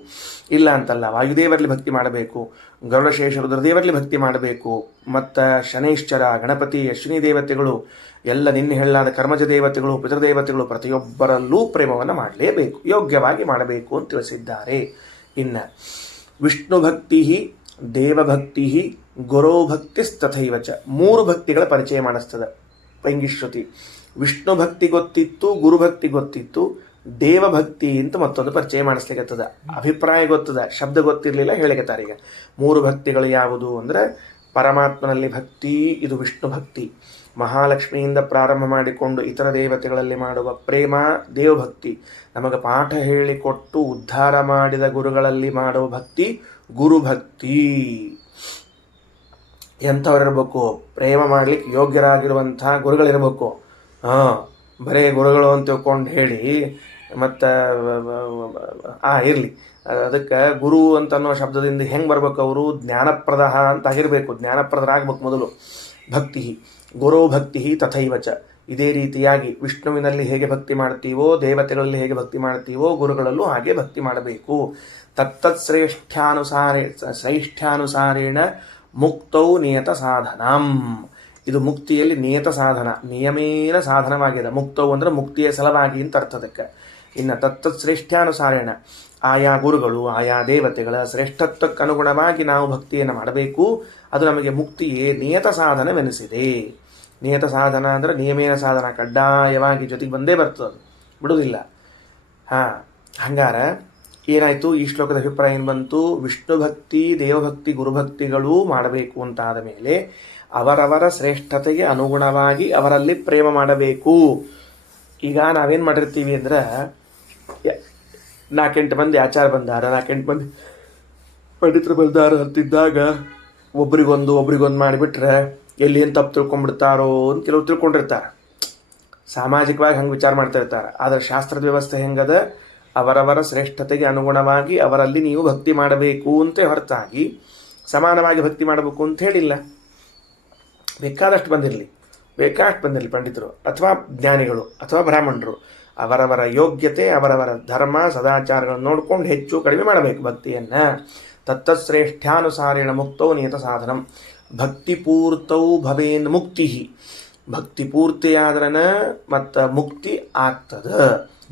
ಇಲ್ಲ ಅಂತಲ್ಲ. ವಾಯುದೇವರಲ್ಲಿ ಭಕ್ತಿ ಮಾಡಬೇಕು, ಗರುಡಶೇಷ ರುದ್ರದೇವರಲ್ಲಿ ಭಕ್ತಿ ಮಾಡಬೇಕು, ಮತ್ತು ಶನೈಶ್ಚರ, ಗಣಪತಿ, ಅಶ್ವಿನಿ ದೇವತೆಗಳು ಎಲ್ಲ ನಿನ್ನೆ ಹೇಳಲಾದ ಕರ್ಮಜ ದೇವತೆಗಳು, ಪಿತೃದೇವತೆಗಳು ಪ್ರತಿಯೊಬ್ಬರಲ್ಲೂ ಪ್ರೇಮವನ್ನು ಮಾಡಲೇಬೇಕು, ಯೋಗ್ಯವಾಗಿ ಮಾಡಬೇಕು ಅಂತ ತಿಳಿಸಿದ್ದಾರೆ. ಇನ್ನು ವಿಷ್ಣು ಭಕ್ತಿ, ದೇವಭಕ್ತಿ, ಗುರುಭಕ್ತಿಸ್ತಥೈವ ಚ. 3 ಭಕ್ತಿಗಳ ಪರಿಚಯ ಮಾಡಿಸ್ತದೆ ಪೈಂಗಿಶ್ರುತಿ. ವಿಷ್ಣು ಭಕ್ತಿ ಗೊತ್ತಿತ್ತು, ಗುರುಭಕ್ತಿ ಗೊತ್ತಿತ್ತು, ದೇವಭಕ್ತಿ ಅಂತ ಮತ್ತೊಂದು ಪರಿಚಯ ಮಾಡಿಸ್ಲಿಕ್ಕತ್ತದ. ಅಭಿಪ್ರಾಯ ಗೊತ್ತದ, ಶಬ್ದ ಗೊತ್ತಿರಲಿಲ್ಲ, ಹೇಳಿಕತ್ತಾರೆ. ಈಗ 3 ಭಕ್ತಿಗಳು ಯಾವುದು ಅಂದರೆ ಪರಮಾತ್ಮನಲ್ಲಿ ಭಕ್ತಿ, ಇದು ವಿಷ್ಣು ಭಕ್ತಿ. ಮಹಾಲಕ್ಷ್ಮಿಯಿಂದ ಪ್ರಾರಂಭ ಮಾಡಿಕೊಂಡು ಇತರ ದೇವತೆಗಳಲ್ಲಿ ಮಾಡುವ ಪ್ರೇಮ ದೇವಭಕ್ತಿ. ನಮಗೆ ಪಾಠ ಹೇಳಿಕೊಟ್ಟು ಉದ್ಧಾರ ಮಾಡಿದ ಗುರುಗಳಲ್ಲಿ ಮಾಡುವ ಭಕ್ತಿ ಗುರುಭಕ್ತಿ. ಎಂಥವ್ರಿರ್ಬೇಕು? ಪ್ರೇಮ ಮಾಡ್ಲಿಕ್ಕೆ ಯೋಗ್ಯರಾಗಿರುವಂತಹ ಗುರುಗಳಿರ್ಬೇಕು. ಬರೇ ಗುರುಗಳು ಅಂತ ತಿಳ್ಕೊಂಡು ಹೇಳಿ ಮತ್ತು ಇರಲಿ. ಅದಕ್ಕೆ ಗುರು ಅಂತ ಅನ್ನೋ ಶಬ್ದದಿಂದ ಹೆಂಗೆ ಬರ್ಬೇಕು? ಅವರು ಜ್ಞಾನಪ್ರದ ಅಂತ ಆಗಿರಬೇಕು, ಜ್ಞಾನಪ್ರದರಾಗಬೇಕು ಮೊದಲು. ಭಕ್ತಿ ಗುರು ಭಕ್ತಿ ತಥೈವ ಚ. ಇದೇ ರೀತಿಯಾಗಿ ವಿಷ್ಣುವಿನಲ್ಲಿ ಹೇಗೆ ಭಕ್ತಿ ಮಾಡ್ತೀವೋ, ದೇವತೆಗಳಲ್ಲಿ ಹೇಗೆ ಭಕ್ತಿ ಮಾಡ್ತೀವೋ, ಗುರುಗಳಲ್ಲೂ ಹಾಗೆ ಭಕ್ತಿ ಮಾಡಬೇಕು. ತತ್ತತ್ ಶ್ರೇಷ್ಠ್ಯಾನುಸಾರೇಣ ಮುಕ್ತೌ ನಿಯತ ಸಾಧನಂ. ಇದು ಮುಕ್ತಿಯಲ್ಲಿ ನಿಯತ ಸಾಧನ, ನಿಯಮೇನ ಸಾಧನವಾಗಿದೆ. ಮುಕ್ತವು ಅಂದರೆ ಮುಕ್ತಿಯ ಸಲವಾಗಿ ಅಂತ ಅರ್ಥದಕ್ಕೆ. ಇನ್ನು ತತ್ತತ್ ಶ್ರೇಷ್ಠ್ಯಾನುಸಾರೇಣ, ಆಯಾ ಗುರುಗಳು ಆಯಾ ದೇವತೆಗಳ ಶ್ರೇಷ್ಠತ್ವಕ್ಕೆ ಅನುಗುಣವಾಗಿ ನಾವು ಭಕ್ತಿಯನ್ನು ಮಾಡಬೇಕು. ಅದು ನಮಗೆ ಮುಕ್ತಿಯೇ ನಿಯತ ಸಾಧನವೆನಿಸಿದೆ. ನಿಯತ ಸಾಧನ ಅಂದರೆ ನಿಯಮೇನ ಸಾಧನ, ಕಡ್ಡಾಯವಾಗಿ ಜೊತೆಗೆ ಬಂದೇ ಬರ್ತದೆ, ಬಿಡುವುದಿಲ್ಲ. ಹಂಗಾರ ಏನಾಯಿತು, ಈ ಶ್ಲೋಕದ ಅಭಿಪ್ರಾಯ ಏನು ಬಂತು? ವಿಷ್ಣು ಭಕ್ತಿ, ದೇವಭಕ್ತಿ, ಗುರುಭಕ್ತಿಗಳೂ ಮಾಡಬೇಕು ಅಂತಾದ ಮೇಲೆ ಅವರವರ ಶ್ರೇಷ್ಠತೆಗೆ ಅನುಗುಣವಾಗಿ ಅವರಲ್ಲಿ ಪ್ರೇಮ ಮಾಡಬೇಕು. ಈಗ ನಾವೇನು ಮಾಡಿರ್ತೀವಿ ಅಂದ್ರೆ, 4-8 ಮಂದಿ ಆಚಾರ ಬಂದಾರ, 4-8 ಮಂದಿ ಪಂಡಿತರು ಬಂದಾರ ಅಂತಿದ್ದಾಗ ಒಬ್ರಿಗೊಂದು ಮಾಡಿಬಿಟ್ರೆ ಎಲ್ಲಿ ಏನು ತಪ್ಪು ತಿಳ್ಕೊಂಡ್ಬಿಡ್ತಾರೋ ಅಂತ ಕೆಲವು ತಿಳ್ಕೊಂಡಿರ್ತಾರೆ. ಸಾಮಾಜಿಕವಾಗಿ ಹಂಗೆ ವಿಚಾರ ಮಾಡ್ತಾ ಇರ್ತಾರೆ. ಆದರೆ ಶಾಸ್ತ್ರದ ವ್ಯವಸ್ಥೆ ಹೆಂಗದ? ಅವರವರ ಶ್ರೇಷ್ಠತೆಗೆ ಅನುಗುಣವಾಗಿ ಅವರಲ್ಲಿ ನೀವು ಭಕ್ತಿ ಮಾಡಬೇಕು ಅಂತ ಹೊರತಾಗಿ ಸಮಾನವಾಗಿ ಭಕ್ತಿ ಮಾಡಬೇಕು ಅಂತ ಹೇಳಿಲ್ಲ. ಬೇಕಾದಷ್ಟು ಬಂದಿರಲಿ ಪಂಡಿತರು ಅಥವಾ ಜ್ಞಾನಿಗಳು ಅಥವಾ ಬ್ರಾಹ್ಮಣರು, ಅವರವರ ಯೋಗ್ಯತೆ, ಅವರವರ ಧರ್ಮ ಸದಾಚಾರಗಳನ್ನು ನೋಡ್ಕೊಂಡು ಹೆಚ್ಚು ಕಡಿಮೆ ಮಾಡಬೇಕು ಭಕ್ತಿಯನ್ನು. ತತ್ತಶ್ರೇಷ್ಠ್ಯಾನುಸಾರೇಣ ಮುಕ್ತೌ ನಿಯತ ಸಾಧನಂ ಭಕ್ತಿಪೂರ್ತೌ ಭವೇನ್ ಮುಕ್ತಿ. ಭಕ್ತಿ ಪೂರ್ತಿಯಾದ್ರನ ಮತ್ತು ಮುಕ್ತಿ ಆಗ್ತದ.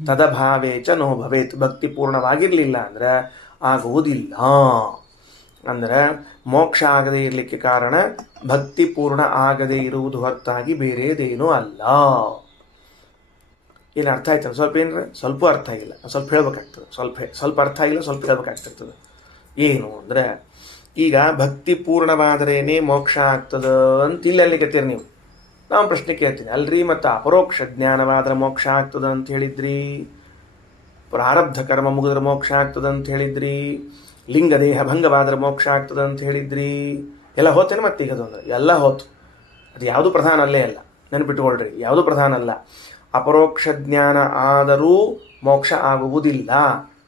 ತದಭಾವೇಚ ನೋ ಭವೇತ್. ಭಕ್ತಿ ಪೂರ್ಣವಾಗಿರಲಿಲ್ಲ ಅಂದ್ರೆ ಆಗುವುದಿಲ್ಲ. ಅಂದ್ರೆ ಮೋಕ್ಷ ಆಗದೇ ಇರಲಿಕ್ಕೆ ಕಾರಣ ಭಕ್ತಿ ಪೂರ್ಣ ಆಗದೇ ಇರುವುದು ಹೊರತಾಗಿ ಬೇರೆದೇನೂ ಅಲ್ಲ. ಏನು ಅರ್ಥ ಆಯ್ತು? ಸ್ವಲ್ಪ ಅರ್ಥ ಆಗಿಲ್ಲ, ಸ್ವಲ್ಪ ಹೇಳ್ಬೇಕಾಗ್ತದೆ. ಸ್ವಲ್ಪ ಅರ್ಥ ಆಗಿಲ್ಲ, ಸ್ವಲ್ಪ ಹೇಳ್ಬೇಕಾಗ್ತಿರ್ತದೆ. ಏನು ಅಂದರೆ, ಈಗ ಭಕ್ತಿ ಪೂರ್ಣವಾದರೇನೆ ಮೋಕ್ಷ ಆಗ್ತದ ಅಂತ ಇಲ್ಲಿ ಕತ್ತೀರಿ ನೀವು. ನಾವು ಪ್ರಶ್ನೆ ಕೇಳ್ತೀನಿ, ಅಲ್ರಿ ಮತ್ತು ಅಪರೋಕ್ಷ ಜ್ಞಾನವಾದ್ರೆ ಮೋಕ್ಷ ಆಗ್ತದ ಅಂತ ಹೇಳಿದ್ರಿ, ಪ್ರಾರಬ್ಧ ಕರ್ಮ ಮುಗಿದ್ರೆ ಮೋಕ್ಷ ಆಗ್ತದ ಅಂತ ಹೇಳಿದ್ರಿ, ಲಿಂಗದೇಹ ಭಂಗವಾದ್ರೆ ಮೋಕ್ಷ ಆಗ್ತದ ಅಂತ ಹೇಳಿದ್ರಿ, ಎಲ್ಲ ಹೋತೇನೆ. ಮತ್ತೀಗ ಅದೊಂದು ಎಲ್ಲ ಹೋತು. ಅದು ಯಾವುದು ಪ್ರಧಾನ ಅಲ್ಲೇ ಅಲ್ಲ, ನೆನಪಿಟ್ಕೊಳ್ರಿ, ಯಾವುದು ಪ್ರಧಾನ ಅಲ್ಲ. ಅಪರೋಕ್ಷ ಜ್ಞಾನ ಆದರೂ ಮೋಕ್ಷ ಆಗುವುದಿಲ್ಲ.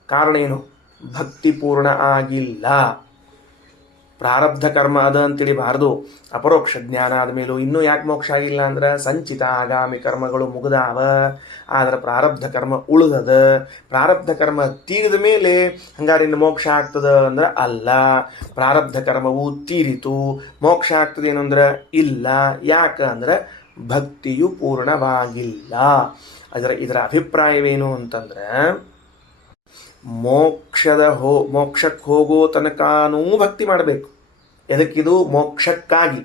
ಕಾರಣ ಏನು? ಭಕ್ತಿ ಪೂರ್ಣ ಆಗಿಲ್ಲ. ಪ್ರಾರಬ್ಧ ಕರ್ಮ ಅದ ಅಂತೇಳಿಬಾರ್ದು. ಅಪರೋಕ್ಷ ಜ್ಞಾನ ಆದಮೇಲೂ ಇನ್ನೂ ಯಾಕೆ ಮೋಕ್ಷ ಆಗಿಲ್ಲ ಅಂದ್ರೆ ಸಂಚಿತ ಆಗಾಮಿ ಕರ್ಮಗಳು ಮುಗಿದಾವ, ಆದ್ರೆ ಪ್ರಾರಬ್ಧ ಕರ್ಮ ಉಳಿದದ. ಪ್ರಾರಬ್ಧ ಕರ್ಮ ತೀರಿದ ಮೇಲೆ ಹಂಗಾರೆ ಇನ್ನು ಮೋಕ್ಷ ಆಗ್ತದ ಅಂದ್ರೆ ಅಲ್ಲ. ಪ್ರಾರಬ್ಧ ಕರ್ಮವು ತೀರಿತು, ಮೋಕ್ಷ ಆಗ್ತದೇನು ಅಂದ್ರೆ ಇಲ್ಲ. ಯಾಕೆ ಅಂದ್ರೆ ಭಕ್ತಿಯು ಪೂರ್ಣವಾಗಿಲ್ಲ. ಇದರ ಅಭಿಪ್ರಾಯವೇನು ಅಂತಂದ್ರೆ, ಮೋಕ್ಷಕ್ಕೆ ಹೋಗೋ ತನಕನೂ ಭಕ್ತಿ ಮಾಡಬೇಕು. ಎದಕ್ಕಿದು? ಮೋಕ್ಷಕ್ಕಾಗಿ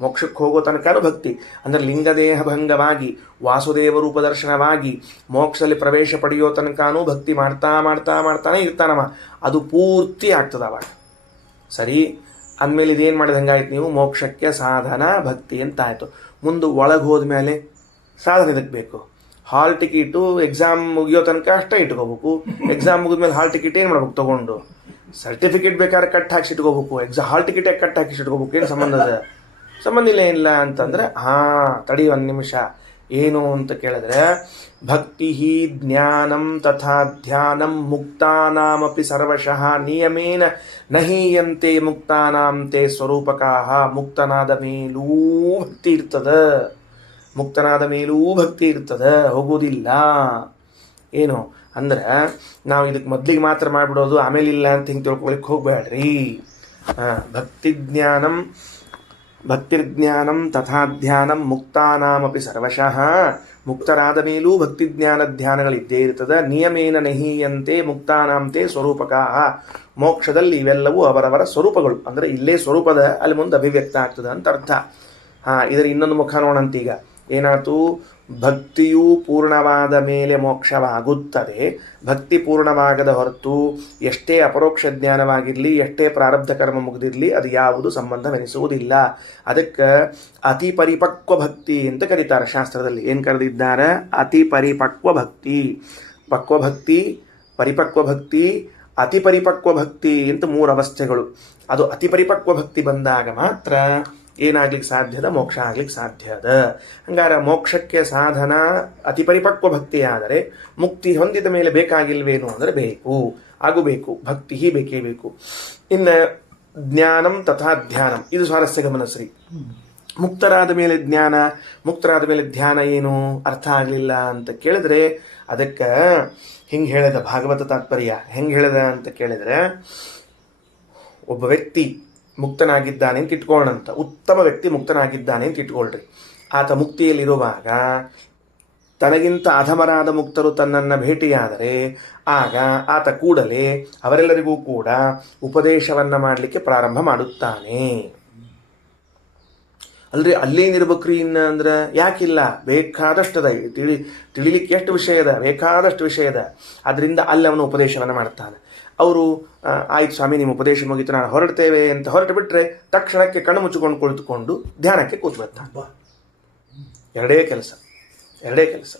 ಮೋಕ್ಷಕ್ಕೆ ಹೋಗೋ ತನಕನೂ ಭಕ್ತಿ ಅಂದರೆ ಲಿಂಗದೇಹ ಭಂಗವಾಗಿ ವಾಸುದೇವ ರೂಪ ದರ್ಶನವಾಗಿ ಮೋಕ್ಷದಲ್ಲಿ ಪ್ರವೇಶ ಪಡೆಯೋ ತನಕನೂ ಭಕ್ತಿ ಮಾಡ್ತಾನೆ ಇರ್ತಾನವ. ಅದು ಪೂರ್ತಿ ಆಗ್ತದ ಅವಾಗ. ಸರಿ, ಅಂದಮೇಲೆ ಇದೇನು ಮಾಡಿದ ಹಂಗಾಯ್ತು? ನೀವು ಮೋಕ್ಷಕ್ಕೆ ಸಾಧನ ಭಕ್ತಿ ಅಂತ ಆಯಿತು. ಮುಂದೆ ಒಳಗೆ ಹೋದ್ಮೇಲೆ ಸಾಧನೆ ಇದಕ್ಕೆ ಬೇಕು. ಹಾಲ್ ಟಿಕೆಟು ಎಕ್ಸಾಮ್ ಮುಗಿಯೋ ತನಕ ಅಷ್ಟೇ ಇಟ್ಕೋಬೇಕು. ಎಕ್ಸಾಮ್ ಮುಗಿದ್ಮೇಲೆ ಹಾಲ್ ಟಿಕೆಟ್ ಏನು ಮಾಡ್ಬೇಕು? ತೊಗೊಂಡು ಸರ್ಟಿಫಿಕೇಟ್ ಬೇಕಾದ್ರೆ ಕಟ್ ಹಾಕಿ ಇಟ್ಕೋಬೇಕು. ಹಾಲ್ ಟಿಕೆಟ್ ಕಟ್ ಹಾಕಿ ಇಟ್ಕೋಬೇಕು. ಏನು ಸಂಬಂಧ ಇಲ್ಲ ಅಂತಂದ್ರೆ ತಡಿ ಒಂದು ನಿಮಿಷ. ಏನು ಅಂತ ಕೇಳಿದ್ರೆ, ಭಕ್ತಿ ಜ್ಞಾನಂ ತಥಾ ಧ್ಯಾನಂ ಮುಕ್ತಾನಾಮಪಿ ಸರ್ವಶಃ ನಿಯಮೇನ ನಹೀಯಂತೆ ಮುಕ್ತಾನಾಂ ತೇ ಸ್ವರೂಪಕಾಹ. ಮುಕ್ತನಾದ ಮೇಲೂ ಭಕ್ತಿ ಇರ್ತದ, ಹೋಗೋದಿಲ್ಲ. ಏನು ಅಂದ್ರೆ, ನಾವು ಇದಕ್ಕೆ ಮೊದಲಿಗೆ ಮಾತ್ರ ಮಾಡಿಬಿಡೋದು, ಆಮೇಲೆ ಇಲ್ಲ ಅಂತ ಹಿಂಗೆ ತಿಳ್ಕೊಳಕ್ಕೆ ಹೋಗ್ಬೇಡ್ರಿ. ಭಕ್ತಿರ್ಜ್ಞಾನಂ ತಥಾ ಧ್ಯಾನಂ ಮುಕ್ತಾನಾಮಪಿ ಸರ್ವಶಃ. ಮುಕ್ತರಾದ ಮೇಲೂ ಭಕ್ತಿ ಜ್ಞಾನ ಧ್ಯಾನಗಳಿದ್ದೇ ಇರ್ತದ. ನಿಯಮೇನ ನಹೀಯಂತೆ ಮುಕ್ತಾನಾಂತೆ ಸ್ವರೂಪಕಾಹ. ಮೋಕ್ಷದಲ್ಲಿ ಇವೆಲ್ಲವೂ ಅವರವರ ಸ್ವರೂಪಗಳು. ಅಂದರೆ ಇಲ್ಲೇ ಸ್ವರೂಪದ ಅಲ್ಲಿ ಮುಂದೆ ಅಭಿವ್ಯಕ್ತ ಆಗ್ತದೆ ಅಂತ ಅರ್ಥ. ಇದರ ಇನ್ನೊಂದು ಮುಖ ನೋಡಂತೀಗ. ಏನಾಯ್ತು? ಭಕ್ತಿಯು ಪೂರ್ಣವಾದ ಮೇಲೆ ಮೋಕ್ಷವಾಗುತ್ತದೆ. ಭಕ್ತಿ ಪೂರ್ಣವಾಗದ ಹೊರತು ಎಷ್ಟೇ ಅಪರೋಕ್ಷ ಜ್ಞಾನವಾಗಿರಲಿ, ಎಷ್ಟೇ ಪ್ರಾರಬ್ಧ ಕರ್ಮ ಮುಗಿದಿರಲಿ, ಅದು ಯಾವುದು ಸಂಬಂಧವೆನಿಸುವುದಿಲ್ಲ. ಅದಕ್ಕೆ ಅತಿ ಪರಿಪಕ್ವ ಭಕ್ತಿ ಅಂತ ಕರೀತಾರೆ ಶಾಸ್ತ್ರದಲ್ಲಿ. ಏನು ಕರೆದಿದ್ದಾರೆ? ಅತಿ ಪರಿಪಕ್ವ ಭಕ್ತಿ. ಪಕ್ವಭಕ್ತಿ, ಪರಿಪಕ್ವ ಭಕ್ತಿ, ಅತಿ ಪರಿಪಕ್ವ ಭಕ್ತಿ ಅಂತ 3 ಅವಸ್ಥೆಗಳು. ಅದು ಅತಿ ಪರಿಪಕ್ವ ಭಕ್ತಿ ಬಂದಾಗ ಮಾತ್ರ ಏನಾಗ್ಲಿಕ್ಕೆ ಸಾಧ್ಯದ? ಮೋಕ್ಷ ಆಗ್ಲಿಕ್ಕೆ ಸಾಧ್ಯದ. ಹಂಗಾರೆ ಮೋಕ್ಷಕ್ಕೆ ಸಾಧನ ಅತಿ ಪರಿಪಕ್ವ ಭಕ್ತಿ ಆದರೆ, ಮುಕ್ತಿ ಹೊಂದಿದ ಮೇಲೆ ಬೇಕಾಗಿಲ್ವೇನು ಅಂದರೆ ಆಗಬೇಕು. ಭಕ್ತಿ ಬೇಕೇ ಬೇಕು. ಇನ್ನು ಜ್ಞಾನಂ ತಥಾ ಧ್ಯಾನಂ, ಇದು ಸ್ವಾರಸ್ಯ ಗಮನಸ್ರಿ. ಮುಕ್ತರಾದ ಮೇಲೆ ಜ್ಞಾನ, ಮುಕ್ತರಾದ ಮೇಲೆ ಧ್ಯಾನ ಏನು ಅರ್ಥ ಆಗಲಿಲ್ಲ ಅಂತ ಕೇಳಿದ್ರೆ, ಅದಕ್ಕೆ ಹಿಂಗೆ ಹೇಳಿದ ಭಾಗವತ ತಾತ್ಪರ್ಯ. ಹೆಂಗೆ ಹೇಳಿದ ಅಂತ ಕೇಳಿದ್ರೆ, ಒಬ್ಬ ವ್ಯಕ್ತಿ ಮುಕ್ತನಾಗಿದ್ದಾನೆ ಅಂತ ಇಟ್ಕೊಳ್ಳೋಣಂತ. ಉತ್ತಮ ವ್ಯಕ್ತಿ ಮುಕ್ತನಾಗಿದ್ದಾನೆ ಅಂತ ಇಟ್ಕೊಳ್ರಿ. ಆತ ಮುಕ್ತಿಯಲ್ಲಿರುವಾಗ ತನಗಿಂತ ಅಧಮರಾದ ಮುಕ್ತರು ತನ್ನನ್ನು ಭೇಟಿಯಾದರೆ ಆಗ ಆತ ಕೂಡಲೇ ಅವರೆಲ್ಲರಿಗೂ ಕೂಡ ಉಪದೇಶವನ್ನು ಮಾಡಲಿಕ್ಕೆ ಪ್ರಾರಂಭ ಮಾಡುತ್ತಾನೆ. ಅಲ್ರಿ ಅಲ್ಲೇನಿರ್ಬೇಕ್ರಿ ಇನ್ನು ಅಂದ್ರೆ ಯಾಕಿಲ್ಲ, ಬೇಕಾದಷ್ಟದ ತಿಳಿಲಿಕ್ಕೆ ಎಷ್ಟು ವಿಷಯ ಅದ, ಬೇಕಾದಷ್ಟು ವಿಷಯ ಅದ. ಅದರಿಂದ ಅಲ್ಲಿ ಅವನು ಉಪದೇಶವನ್ನು ಮಾಡ್ತಾನೆ. ಅವರು ಆಯ್ತು ಸ್ವಾಮಿ ನಿಮ್ಮ ಉಪದೇಶ ಮುಗಿತು ನಾನು ಹೊರಡ್ತೇವೆ ಅಂತ ಹೊರಟು ಬಿಟ್ರೆ ತಕ್ಷಣಕ್ಕೆ ಕಣ್ಣು ಮುಚ್ಚಿಕೊಂಡು ಕುಳಿತುಕೊಂಡು ಧ್ಯಾನಕ್ಕೆ ಕೂತ್ಬಿಡ್ತಾನೆ. ಎರಡೇ ಕೆಲಸ.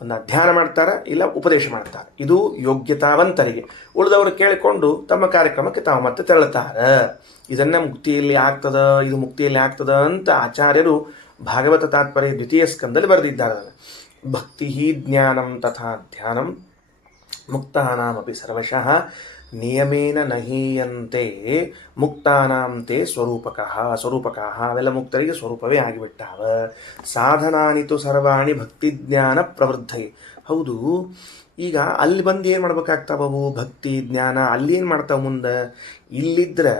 ಒಂದು ಧ್ಯಾನ ಮಾಡ್ತಾರೆ, ಇಲ್ಲ ಉಪದೇಶ ಮಾಡ್ತಾರೆ. ಇದು ಯೋಗ್ಯತಾವಂತರಿಗೆ. ಉಳಿದವರು ಕೇಳಿಕೊಂಡು ತಮ್ಮ ಕಾರ್ಯಕ್ರಮಕ್ಕೆ ತಾವು ಮತ್ತೆ ತೆರಳುತ್ತಾರೆ. ಇದನ್ನ ಮುಕ್ತಿಯಲ್ಲಿ ಆಗ್ತದ, ಇದು ಮುಕ್ತಿಯಲ್ಲಿ ಆಗ್ತದ ಅಂತ ಆಚಾರ್ಯರು ಭಾಗವತ ತಾತ್ಪರ್ಯ 2ನೇ ಸ್ಕಂದದಲ್ಲಿ ಬರೆದಿದ್ದಾರೆ. ಭಕ್ತಿ ಜ್ಞಾನಂ ತಥಾ ಧ್ಯಾನಂ ಮುಕ್ತಾನಾಮಪಿ ಸರ್ವಶಃ ನಿಯಮೇನ ನಹೀಯಂತೆ ಮುಕ್ತಾನಾಂ ತೇ ಸ್ವರೂಪಕಃ ಅವೆಲ್ಲ ಮುಕ್ತರಿಗೆ ಸ್ವರೂಪವೇ ಆಗಿಬಿಟ್ಟಾವ. ಸಾಧನಾನಿತು ಸರ್ವಾಣಿ ಭಕ್ತಿ ಜ್ಞಾನ ಪ್ರವೃದ್ಧೈ. ಹೌದು, ಈಗ ಅಲ್ಲಿ ಬಂದು ಏನು ಮಾಡ್ಬೇಕಾಗ್ತಾವವು? ಭಕ್ತಿ ಜ್ಞಾನ ಅಲ್ಲಿ ಏನು ಮಾಡ್ತಾವ? ಮುಂದೆ ಇಲ್ಲಿದ್ರೆ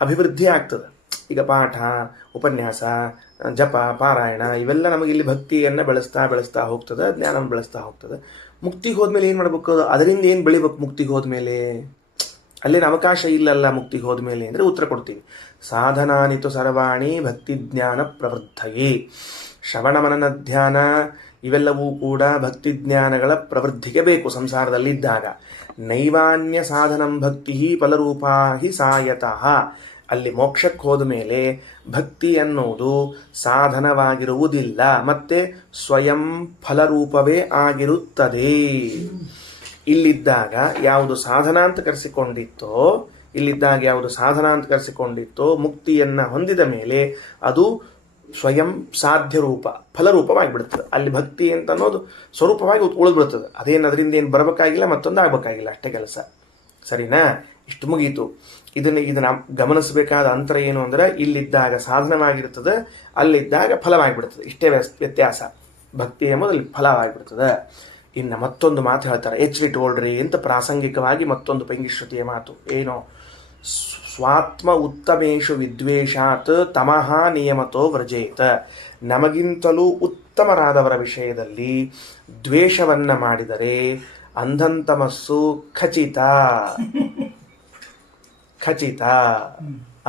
ಅಭಿವೃದ್ಧಿ ಆಗ್ತದೆ. ಈಗ ಪಾಠ, ಉಪನ್ಯಾಸ, ಜಪ, ಪಾರಾಯಣ ಇವೆಲ್ಲ ನಮಗೆ ಇಲ್ಲಿ ಭಕ್ತಿಯನ್ನು ಬೆಳೆಸ್ತಾ ಹೋಗ್ತದೆ, ಜ್ಞಾನ ಬೆಳೆಸ್ತಾ ಹೋಗ್ತದೆ. ಮುಕ್ತಿಗೆ ಹೋದ್ಮೇಲೆ ಏನು ಮಾಡ್ಬೇಕು? ಅದರಿಂದ ಏನು ಬೆಳಿಬೇಕು? ಮುಕ್ತಿಗೆ ಹೋದ್ಮೇಲೆ ಅಲ್ಲೇನು ಅವಕಾಶ ಇಲ್ಲಲ್ಲ. ಮುಕ್ತಿಗೆ ಹೋದ್ಮೇಲೆ ಅಂದರೆ ಉತ್ತರ ಕೊಡ್ತೀವಿ. ಸಾಧನಾನಿತು ಸರ್ವಾಣಿ ಭಕ್ತಿ ಜ್ಞಾನ ಪ್ರವೃದ್ಧಯೇ. ಶ್ರವಣ ಮನನ ಧ್ಯಾನ ಇವೆಲ್ಲವೂ ಕೂಡ ಭಕ್ತಿ ಜ್ಞಾನಗಳ ಪ್ರವೃದ್ಧಿಗೆ ಬೇಕು ಸಂಸಾರದಲ್ಲಿದ್ದಾಗ. ನೈವಾನ್ಯ ಸಾಧನಂ ಭಕ್ತಿ ಫಲರೂಪಾ ಹಿ ಸಾಯತಃ. ಅಲ್ಲಿ ಮೋಕ್ಷಕ್ಕೆ ಹೋದ ಮೇಲೆ ಭಕ್ತಿ ಅನ್ನೋದು ಸಾಧನವಾಗಿರುವುದಿಲ್ಲ, ಮತ್ತೆ ಸ್ವಯಂ ಫಲರೂಪವೇ ಆಗಿರುತ್ತದೆ. ಇಲ್ಲಿದ್ದಾಗ ಯಾವುದು ಸಾಧನ ಅಂತ ಕರೆಸಿಕೊಂಡಿತ್ತೋ ಮುಕ್ತಿಯನ್ನು ಹೊಂದಿದ ಮೇಲೆ ಅದು ಸ್ವಯಂ ಸಾಧ್ಯ ರೂಪ ಫಲರೂಪವಾಗಿಬಿಡ್ತದೆ. ಅಲ್ಲಿ ಭಕ್ತಿ ಅಂತ ಅನ್ನೋದು ಸ್ವರೂಪವಾಗಿ ಉಳಿದ್ಬಿಡ್ತದೆ. ಅದೇನು ಅದರಿಂದ ಏನು ಬರಬೇಕಾಗಿಲ್ಲ, ಮತ್ತೊಂದು ಆಗಬೇಕಾಗಿಲ್ಲ, ಅಷ್ಟೇ ಕೆಲಸ. ಸರಿನಾ? ಇಷ್ಟು ಮುಗೀತು. ಇದನ್ನು ಗಮನಿಸಬೇಕಾದ ಅಂತರ ಏನು ಅಂದರೆ, ಇಲ್ಲಿದ್ದಾಗ ಸಾಧನವಾಗಿರ್ತದೆ, ಅಲ್ಲಿದ್ದಾಗ ಫಲವಾಗಿಬಿಡ್ತದೆ. ಇಷ್ಟೇ ವ್ಯತ್ಯಾಸ. ಭಕ್ತಿ ಎಂಬುದಲ್ಲಿ ಫಲವಾಗಿಬಿಡ್ತದೆ. ಇನ್ನು ಮತ್ತೊಂದು ಮಾತು ಹೇಳ್ತಾರೆ, ಎಚ್ಚರಿಟ್ಕೊಳ್ರಿ ಅಂತ ಪ್ರಾಸಂಗಿಕವಾಗಿ ಮತ್ತೊಂದು ಪೈಂಗಿಶ್ರುತಿಯ ಮಾತು ಏನು? ಸ್ವಾತ್ಮ ಉತ್ತಮೇಶು ವಿದ್ವೇಷಾತ್ ತಮಃ ನಿಯಮತೋ ವ್ರಜೇತ. ನಮಗಿಂತಲೂ ಉತ್ತಮರಾದವರ ವಿಷಯದಲ್ಲಿ ದ್ವೇಷವನ್ನ ಮಾಡಿದರೆ ಅಂಧಂತಮಸ್ಸು ಖಚಿತ.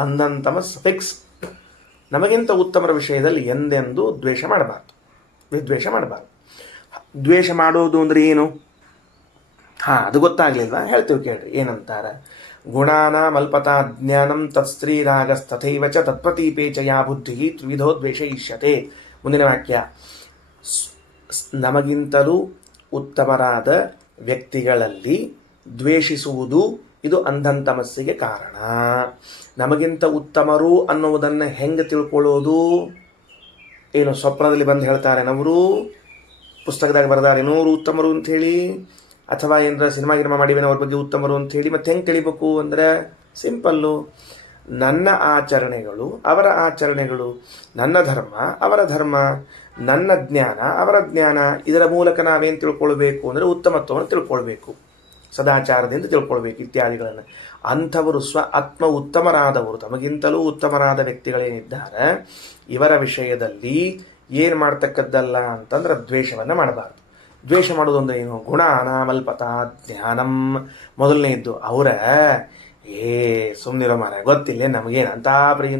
ಅಂಧಂತಮಸ್ ಫಿಕ್ಸ್. ನಮಗಿಂತ ಉತ್ತಮರ ವಿಷಯದಲ್ಲಿ ಎಂದೆಂದೂ ದ್ವೇಷ ಮಾಡಬಾರ್ದು, ವಿದ್ವೇಷ ಮಾಡಬಾರ್ದು. ದ್ವೇಷ ಮಾಡೋದು ಅಂದ್ರೆ ಏನು? ಅದು ಗೊತ್ತಾಗ್ಲಿಲ್ವಾ? ಹೇಳ್ತೀವಿ ಕೇಳ್ರಿ. ಏನಂತಾರೆ? ಗುಣಾನ ಮಲ್ಪತಾ ಜ್ಞಾನಂ ತತ್ಸ್ತ್ರೀರಾಗಸ್ತಥೈವ ಚ ತತ್ಪ್ರತೀಪೇಚಯಾ ಬುದ್ಧಿ ತ್ರಿವಿಧೋ ದ್ವೇಷ ಇಷ್ಯತೆ. ಮುಂದಿನ ವಾಕ್ಯ, ನಮಗಿಂತಲೂ ಉತ್ತಮರಾದ ವ್ಯಕ್ತಿಗಳಲ್ಲಿ ದ್ವೇಷಿಸುವುದು ಇದು ಅಂಧಂತಮಸ್ಸಿಗೆ ಕಾರಣ. ನಮಗಿಂತ ಉತ್ತಮರು ಅನ್ನುವುದನ್ನು ಹೆಂಗೆ ತಿಳ್ಕೊಳ್ಳೋದು? ಏನು ಸ್ವಪ್ನದಲ್ಲಿ ಬಂದು ಹೇಳ್ತಾರೆ ನವರು, ಪುಸ್ತಕದಾಗ ಬರೆದಾರೆ 100 ಉತ್ತಮರು ಅಂಥೇಳಿ, ಅಥವಾ ಏನರ ಸಿನಿಮಾ ಮಾಡಿವೇನೋ ಅವ್ರ ಬಗ್ಗೆ ಉತ್ತಮರು ಅಂಥೇಳಿ. ಮತ್ತೆ ಹೆಂಗೆ ತಿಳಿಬೇಕು ಅಂದರೆ ಸಿಂಪಲ್ಲು. ನನ್ನ ಆಚರಣೆಗಳು ಅವರ ಆಚರಣೆಗಳು, ನನ್ನ ಧರ್ಮ ಅವರ ಧರ್ಮ, ನನ್ನ ಜ್ಞಾನ ಅವರ ಜ್ಞಾನ. ಇದರ ಮೂಲಕ ನಾವೇನು ತಿಳ್ಕೊಳ್ಬೇಕು ಅಂದರೆ ಉತ್ತಮತ್ವವನ್ನು ತಿಳ್ಕೊಳ್ಬೇಕು, ಸದಾಚಾರದಿಂದ ತಿಳ್ಕೊಳ್ಬೇಕು ಇತ್ಯಾದಿಗಳನ್ನು. ಅಂಥವರು ಆತ್ಮ ಉತ್ತಮರಾದವರು, ತಮಗಿಂತಲೂ ಉತ್ತಮರಾದ ವ್ಯಕ್ತಿಗಳೇನಿದ್ದಾರೆ ಇವರ ವಿಷಯದಲ್ಲಿ ಏನು ಮಾಡ್ತಕ್ಕದ್ದಲ್ಲ ಅಂತಂದ್ರೆ ದ್ವೇಷವನ್ನು ಮಾಡಬಾರ್ದು. ದ್ವೇಷ ಮಾಡೋದೊಂದು ಏನು? ಗುಣಾನ ಮಲ್ಪತಾ ಜ್ಞಾನಂ. ಮೊದಲನೇದ್ದು ಅವರ ಸುಮ್ಮನಿರೋ ಮಾರ, ಗೊತ್ತಿಲ್ಲ ನಮಗೇನು ಅಂತ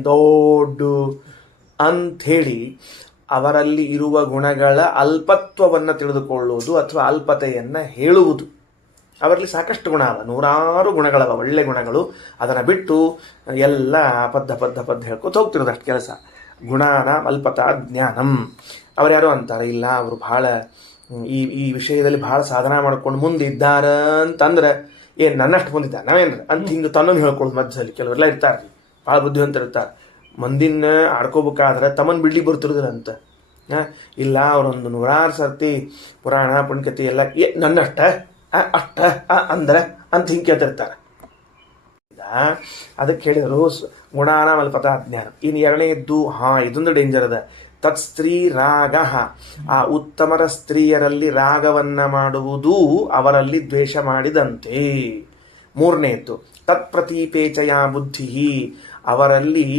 ದೊಡ್ಡ ಅಂಥೇಳಿ ಅವರಲ್ಲಿ ಇರುವ ಗುಣಗಳ ಅಲ್ಪತ್ವವನ್ನು ತಿಳಿದುಕೊಳ್ಳುವುದು ಅಥವಾ ಅಲ್ಪತೆಯನ್ನು ಹೇಳುವುದು. ಅವರಲ್ಲಿ ಸಾಕಷ್ಟು ಗುಣ ಅವ, 100 ಗುಣಗಳವ, ಒಳ್ಳೆ ಗುಣಗಳು. ಅದನ್ನು ಬಿಟ್ಟು ಎಲ್ಲ ಪದ್ಧ ಹೇಳ್ಕೊತ ಹೋಗ್ತಿರೋದು ಅಷ್ಟು ಕೆಲಸ. ಗುಣಾನ ಅಲ್ಪತಾ ಜ್ಞಾನಂ. ಅವ್ರು ಯಾರೋ ಅಂತಾರೆ, ಇಲ್ಲ ಅವರು ಭಾಳ ಈ ವಿಷಯದಲ್ಲಿ ಭಾಳ ಸಾಧನ ಮಾಡ್ಕೊಂಡು ಮುಂದಿದ್ದಾರ ಅಂತಂದ್ರೆ, ಏನು ನನ್ನಷ್ಟು ಮುಂದಿದ್ದಾರೆ ನಾವೇನ್ರ ಅಂತ ಹಿಂಗೆ ತನ್ನನ್ನು ಹೇಳ್ಕೊಳ್ಳೋದು ಮಧ್ಯದಲ್ಲಿ. ಕೆಲವರೆಲ್ಲ ಇರ್ತಾರೆ ರೀ, ಭಾಳ ಬುದ್ಧಿವಂತರು ಇರ್ತಾರೆ. ಮಂದಿನ ಆಡ್ಕೋಬೇಕಾದ್ರೆ ತಮ್ಮನ್ನು ಬಿಡ್ಲಿಕ್ಕೆ ಬರ್ತಿರೋದಿಲ್ಲ. ಇಲ್ಲ ಅವರೊಂದು 100 ಸರ್ತಿ ಪುರಾಣ ಪುಣ್ಯಕತೆ ಎಲ್ಲ ನನ್ನಷ್ಟ ಅಷ್ಟ ಅಂದ್ರೆ ಅಂತ ಹಿಂಗೆ ಕೇಳ್ತಿರ್ತಾರೆ. ಅದಕ್ಕೆ ಹೇಳಿದರು ಗುಣಾನ ಮಲ್ಪತಾ ಜ್ಞಾನ. ಇನ್ನು ಎರಡನೇದ್ದು ಇದೊಂದು ಡೇಂಜರ್ ಅದ. ತತ್ ಸ್ತ್ರೀ ರಾಗ. ಆ ಉತ್ತಮರ ಸ್ತ್ರೀಯರಲ್ಲಿ ರಾಗವನ್ನ ಮಾಡುವುದು ಅವರಲ್ಲಿ ದ್ವೇಷ ಮಾಡಿದಂತೆ. ಮೂರನೇದ್ದು ತತ್ ಪ್ರತೀಪೇಚಯ ಬುದ್ಧಿ. ಅವರಲ್ಲಿ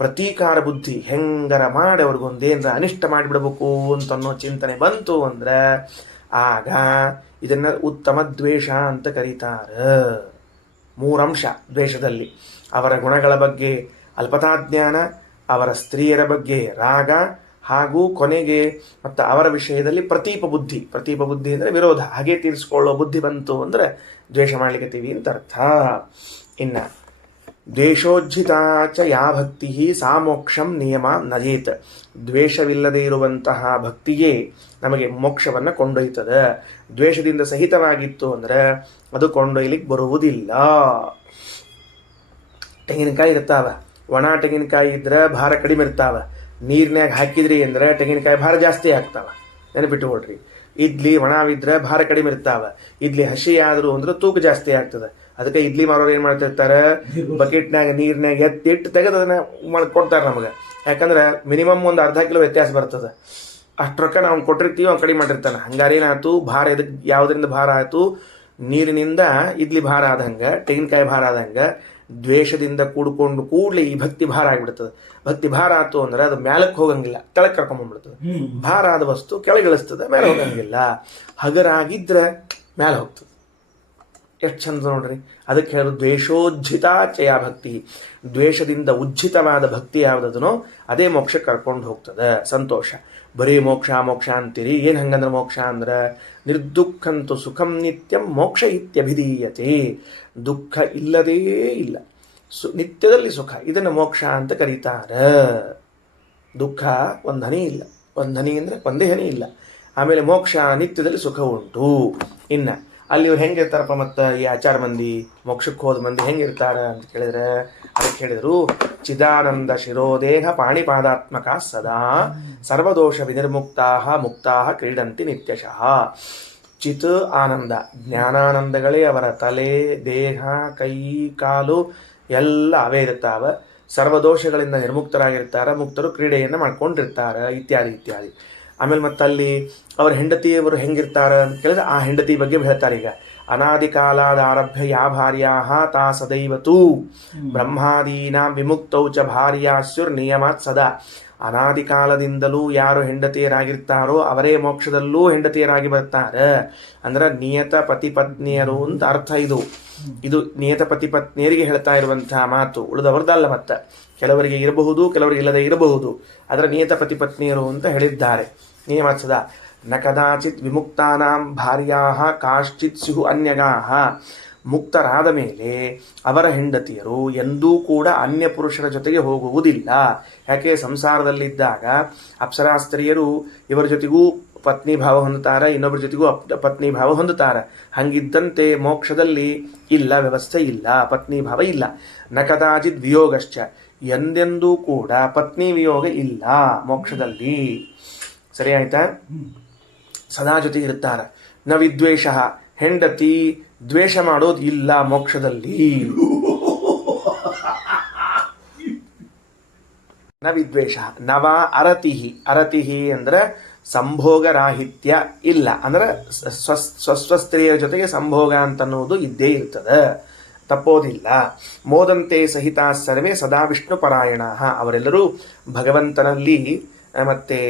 ಪ್ರತೀಕಾರ ಬುದ್ಧಿ, ಹೆಂಗರ ಮಾಡಿ ಅವ್ರಿಗೊಂದೇನರ ಅನಿಷ್ಟ ಮಾಡಿಬಿಡ್ಬೇಕು ಅಂತನ್ನೋ ಚಿಂತನೆ ಬಂತು ಅಂದ್ರೆ ಆಗ ಇದನ್ನ ಉತ್ತಮ ದ್ವೇಷ ಅಂತ ಕರೀತಾರೆ. 3 ಅಂಶ ದ್ವೇಷದಲ್ಲಿ: ಅವರ ಗುಣಗಳ ಬಗ್ಗೆ ಅಲ್ಪತಾ ಜ್ಞಾನ, ಅವರ ಸ್ತ್ರೀಯರ ಬಗ್ಗೆ ರಾಗ, ಹಾಗೂ ಕೊನೆಗೆ ಮತ್ತು ಅವರ ವಿಷಯದಲ್ಲಿ ಪ್ರತೀಪ ಬುದ್ಧಿ ಅಂದರೆ ವಿರೋಧ, ಹಾಗೆ ತೀರಿಸ್ಕೊಳ್ಳೋ ಬುದ್ಧಿ ಬಂತು ಅಂದರೆ ದ್ವೇಷ ಮಾಡ್ಲಿಕ್ಕತ್ತೀವಿ ಅಂತ ಅರ್ಥ. ಇನ್ನು ದ್ವೇಷೋಜ್ಜಿತ ಚ ಯಾ ಭಕ್ತಿ ಸಾ ಮೋಕ್ಷಂ ನಿಯಮ ನಜೇತ್. ದ್ವೇಷವಿಲ್ಲದೆ ಇರುವಂತಹ ಭಕ್ತಿಯೇ ನಮಗೆ ಮೋಕ್ಷವನ್ನು ಕೊಂಡೊಯ್ತದೆ. ದ್ವೇಷದಿಂದ ಸಹಿತವಾಗಿತ್ತು ಅಂದರೆ ಅದು ಕೊಂಡೊಯ್ಲಿಕ್ಕೆ ಬರುವುದಿಲ್ಲ. ತೆಂಗಿನಕಾಯಿ ಇರ್ತಾವ, ಒಣ ತೆಂಗಿನಕಾಯಿ ಇದ್ರೆ ಭಾರ ಕಡಿಮೆ ಇರ್ತಾವ. ನೀರಿನಾಗ ಹಾಕಿದ್ರಿ ಅಂದ್ರೆ ತೆಂಗಿನಕಾಯಿ ಭಾರ ಜಾಸ್ತಿ ಆಗ್ತಾವ, ನೆನಪಿಟ್ಟುಕೊಳ್ರಿ. ಇಡ್ಲಿ ಒಣವಿದ್ರೆ ಭಾರ ಕಡಿಮೆ ಇರ್ತಾವ. ಇಡ್ಲಿ ಹಸಿ ಆದ್ರು ಅಂದ್ರೆ ತೂಕ ಜಾಸ್ತಿ ಆಗ್ತದೆ. ಅದಕ್ಕೆ ಇಡ್ಲಿ ಮಾರೋರು ಏನ್ ಮಾಡ್ತಿರ್ತಾರೆ, ಬಕೆಟ್ನಾಗ ನೀರ್ನಾಗ ಎತ್ತಿಟ್ಟು ತೆಗೆದು ಅದನ್ನ ಕೊಡ್ತಾರೆ ನಮಗೆ. ಯಾಕಂದ್ರೆ ಮಿನಿಮಮ್ ಒಂದು ಅರ್ಧ ಕಿಲೋ ವ್ಯತ್ಯಾಸ ಬರ್ತದೆ. ಅಷ್ಟು ರೊಕ್ಕ ನಾವು ಕೊಟ್ಟಿರ್ತೀವಿ, ಅವ್ನು ಕಡಿಮೆ ಮಾಡಿರ್ತಾನೆ. ಹಂಗಾರೆ ಏನಾಯ್ತು, ಭಾರ ಎದಕ್ಕೆ ಯಾವುದರಿಂದ ಭಾರ ಆಯ್ತು, ನೀರಿನಿಂದ ಇಡ್ಲಿ ಭಾರ ಆದಂಗೆ, ತೆಂಗಿನಕಾಯಿ ಭಾರ ಆದಂಗೆ ದ್ವೇಷದಿಂದ ಕೂಡಲೇ ಈ ಭಕ್ತಿ ಭಾರ ಆಗಿಬಿಡ್ತದೆ. ಭಕ್ತಿ ಭಾರ ಆಯ್ತು ಅಂದ್ರೆ ಅದು ಮ್ಯಾಲಕ್ಕೆ ಹೋಗಂಗಿಲ್ಲ, ಕೆಳಗೆ ಕರ್ಕೊಂಡ್ಬಿಡ್ತದೆ. ಭಾರ ಆದ ವಸ್ತು ಕೆಳಗಿಳಿಸ್ತದೆ, ಮೇಲೆ ಹೋಗಂಗಿಲ್ಲ. ಹಗರಾಗಿದ್ರೆ ಮೇಲೆ ಹೋಗ್ತದೆ. ಎಷ್ಟು ಚಂದ ನೋಡ್ರಿ. ಅದಕ್ಕೆ ಹೇಳೋದು ದ್ವೇಷೋಜ್ಜಿತ ಚಯ ಭಕ್ತಿ. ದ್ವೇಷದಿಂದ ಉಜ್ಜಿತವಾದ ಭಕ್ತಿ ಯಾವುದದನೋ ಅದೇ ಮೋಕ್ಷಕ್ಕೆ ಕರ್ಕೊಂಡು ಹೋಗ್ತದೆ. ಸಂತೋಷ. ಬರೀ ಮೋಕ್ಷ ಅಂತೀರಿ, ಏನು ಹಂಗಂದ್ರೆ ಮೋಕ್ಷ ಅಂದ್ರೆ ನಿರ್ದುಃಖಂತು ಸುಖಂ ನಿತ್ಯಂ ಮೋಕ್ಷ ಇತ್ಯಭಿಧೀಯತೆ. ದುಃಖ ಇಲ್ಲದೇ ಇಲ್ಲ, ನಿತ್ಯದಲ್ಲಿ ಸುಖ, ಇದನ್ನು ಮೋಕ್ಷ ಅಂತ ಕರೀತಾರೆ. ದುಃಖ ಒಂದು ಹನಿ ಇಲ್ಲ, ಒಂದು ಹನಿ ಅಂದರೆ ಒಂದೇ ಹನಿ ಇಲ್ಲ. ಆಮೇಲೆ ಮೋಕ್ಷ, ನಿತ್ಯದಲ್ಲಿ ಸುಖ ಉಂಟು. ಇನ್ನು ಅಲ್ಲಿ ಇವ್ರು ಹೆಂಗಿರ್ತಾರಪ್ಪ, ಮತ್ತು ಈ ಆಚಾರ ಮಂದಿ, ಮೋಕ್ಷಕ್ಕೆ ಹೋದ ಮಂದಿ ಹೆಂಗಿರ್ತಾರ ಅಂತ ಕೇಳಿದ್ರೆ ಅದಕ್ಕೆ ಹೇಳಿದರು, ಚಿದಾನಂದ ಶಿರೋದೇಹ ಪಾಣಿಪಾದಾತ್ಮಕ ಸದಾ ಸರ್ವದೋಷ ವಿನಿರ್ಮುಕ್ತಾ ಮುಕ್ತಾ ಕ್ರೀಡಂತಿ ನಿತ್ಯಶಃ. ಚಿತ್ ಆನಂದ, ಜ್ಞಾನಾನಂದಗಳೇ ಅವರ ತಲೆ, ದೇಹ, ಕೈ, ಕಾಲು ಎಲ್ಲ ಅವೇ ಇರ್ತಾವ. ಸರ್ವದೋಷಗಳಿಂದ ನಿರ್ಮುಕ್ತರಾಗಿರ್ತಾರೆ. ಮುಕ್ತರು ಕ್ರೀಡೆಯನ್ನು ಮಾಡ್ಕೊಂಡಿರ್ತಾರೆ, ಇತ್ಯಾದಿ ಇತ್ಯಾದಿ. ಆಮೇಲೆ ಮತ್ತಲ್ಲಿ ಅವ್ರ ಹೆಂಡತಿಯವರು ಹೆಂಗಿರ್ತಾರ ಅಂತ ಕೇಳಿದ್ರೆ ಆ ಹೆಂಡತಿ ಬಗ್ಗೆ ಹೇಳ್ತಾರೆ. ಈಗ ಅನಾದಿ ಕಾಲಾದಾರಭ್ಯ ಯಾ ಭಾರ್ಯಾ ತಾ ಸದೈವತು ಬ್ರಹ್ಮಾದೀನಾಂ ವಿಮುಕ್ತೌ ಚ ಭಾರ್ಯಾಸ್ಯುರ್ ನಿಯಮಾತ್ ಸದಾ. ಅನಾದಿ ಕಾಲದಿಂದಲೂ ಯಾರು ಹೆಂಡತಿಯರಾಗಿರ್ತಾರೋ ಅವರೇ ಮೋಕ್ಷದಲ್ಲೂ ಹೆಂಡತಿಯರಾಗಿ ಬರ್ತಾರೆ. ಅಂದ್ರೆ ನಿಯತ ಪತಿಪತ್ನಿಯರು ಅಂತ ಅರ್ಥ. ಇದು ನಿಯತ ಪತಿಪತ್ನಿಯರಿಗೆ ಹೇಳ್ತಾ ಇರುವಂತಹ ಮಾತು, ಉಳಿದವರದಲ್ಲ. ಮತ್ತೆ ಕೆಲವರಿಗೆ ಇರಬಹುದು, ಕೆಲವರಿಗೆ ಇಲ್ಲದೆ ಇರಬಹುದು. ಅದರ ನಿಯತ ಪತಿಪತ್ನಿಯರು ಅಂತ ಹೇಳಿದ್ದಾರೆ. ನಿಯಮತ್ಸದ ನ ಕದಾಚಿತ್ ವಿಮುಕ್ತಾನಾಂ ಭಾರ್ಯಾಃ ಕಾಶ್ಚಿತ್ ಸ್ಯುಃ ಅನ್ಯಗಾಃ. ಮುಕ್ತರಾದ ಮೇಲೆ ಅವರ ಹೆಂಡತಿಯರು ಎಂದೂ ಕೂಡ ಅನ್ಯ ಪುರುಷರ ಜೊತೆಗೆ ಹೋಗುವುದಿಲ್ಲ. ಯಾಕೆ, ಸಂಸಾರದಲ್ಲಿದ್ದಾಗ ಅಪ್ಸರಾಸ್ತ್ರೀಯರು ಇವರ ಜೊತೆಗೂ ಪತ್ನಿ ಭಾವ ಹೊಂದುತ್ತಾರೆ, ಇನ್ನೊಬ್ಬರ ಜೊತೆಗೂ ಪತ್ನಿ ಭಾವ ಹೊಂದುತ್ತಾರೆ. ಹಂಗಿದ್ದಂತೆ ಮೋಕ್ಷದಲ್ಲಿ ಇಲ್ಲ, ವ್ಯವಸ್ಥೆ ಇಲ್ಲ, ಪತ್ನಿ ಭಾವ ಇಲ್ಲ. ನ ಕದಾಚಿತ್ ವಿಯೋಗಶ್ಚ, ಎಂದೆಂದೂ ಕೂಡ ಪತ್ನಿ ವಿಯೋಗ ಇಲ್ಲ ಮೋಕ್ಷದಲ್ಲಿ. ಸರಿ ಆಯ್ತಾ? ಸದಾ ಜೊತೆಗೆ ಇರ್ತಾರೆ. ನ ವಿದ್ವೇಷ, ಹೆಂಡತಿ ದ್ವೇಷ ಮಾಡೋದು ಇಲ್ಲ ಮೋಕ್ಷದಲ್ಲಿ. ನ ವಿದ್ವೇಷ. ನವ ಅರತಿಹಿ, ಅರತಿಹಿ ಅಂದ್ರೆ ಸಂಭೋಗರಾಹಿತ್ಯ ಇಲ್ಲ. ಅಂದ್ರೆ ಸ್ವಸ್ತ್ರೀಯರ ಜೊತೆಗೆ ಸಂಭೋಗ ಅಂತನ್ನುವುದು ಇದ್ದೇ ಇರ್ತದೆ, ತಪ್ಪೋದಿಲ್ಲ. ಮೋದಂತೆ ಸಹಿತ ಸರ್ವೇ ಸದಾ ವಿಷ್ಣು ಪರಾಯಣ. ಅವರೆಲ್ಲರೂ ಭಗವಂತನಲ್ಲಿ ಮತ್ತೆ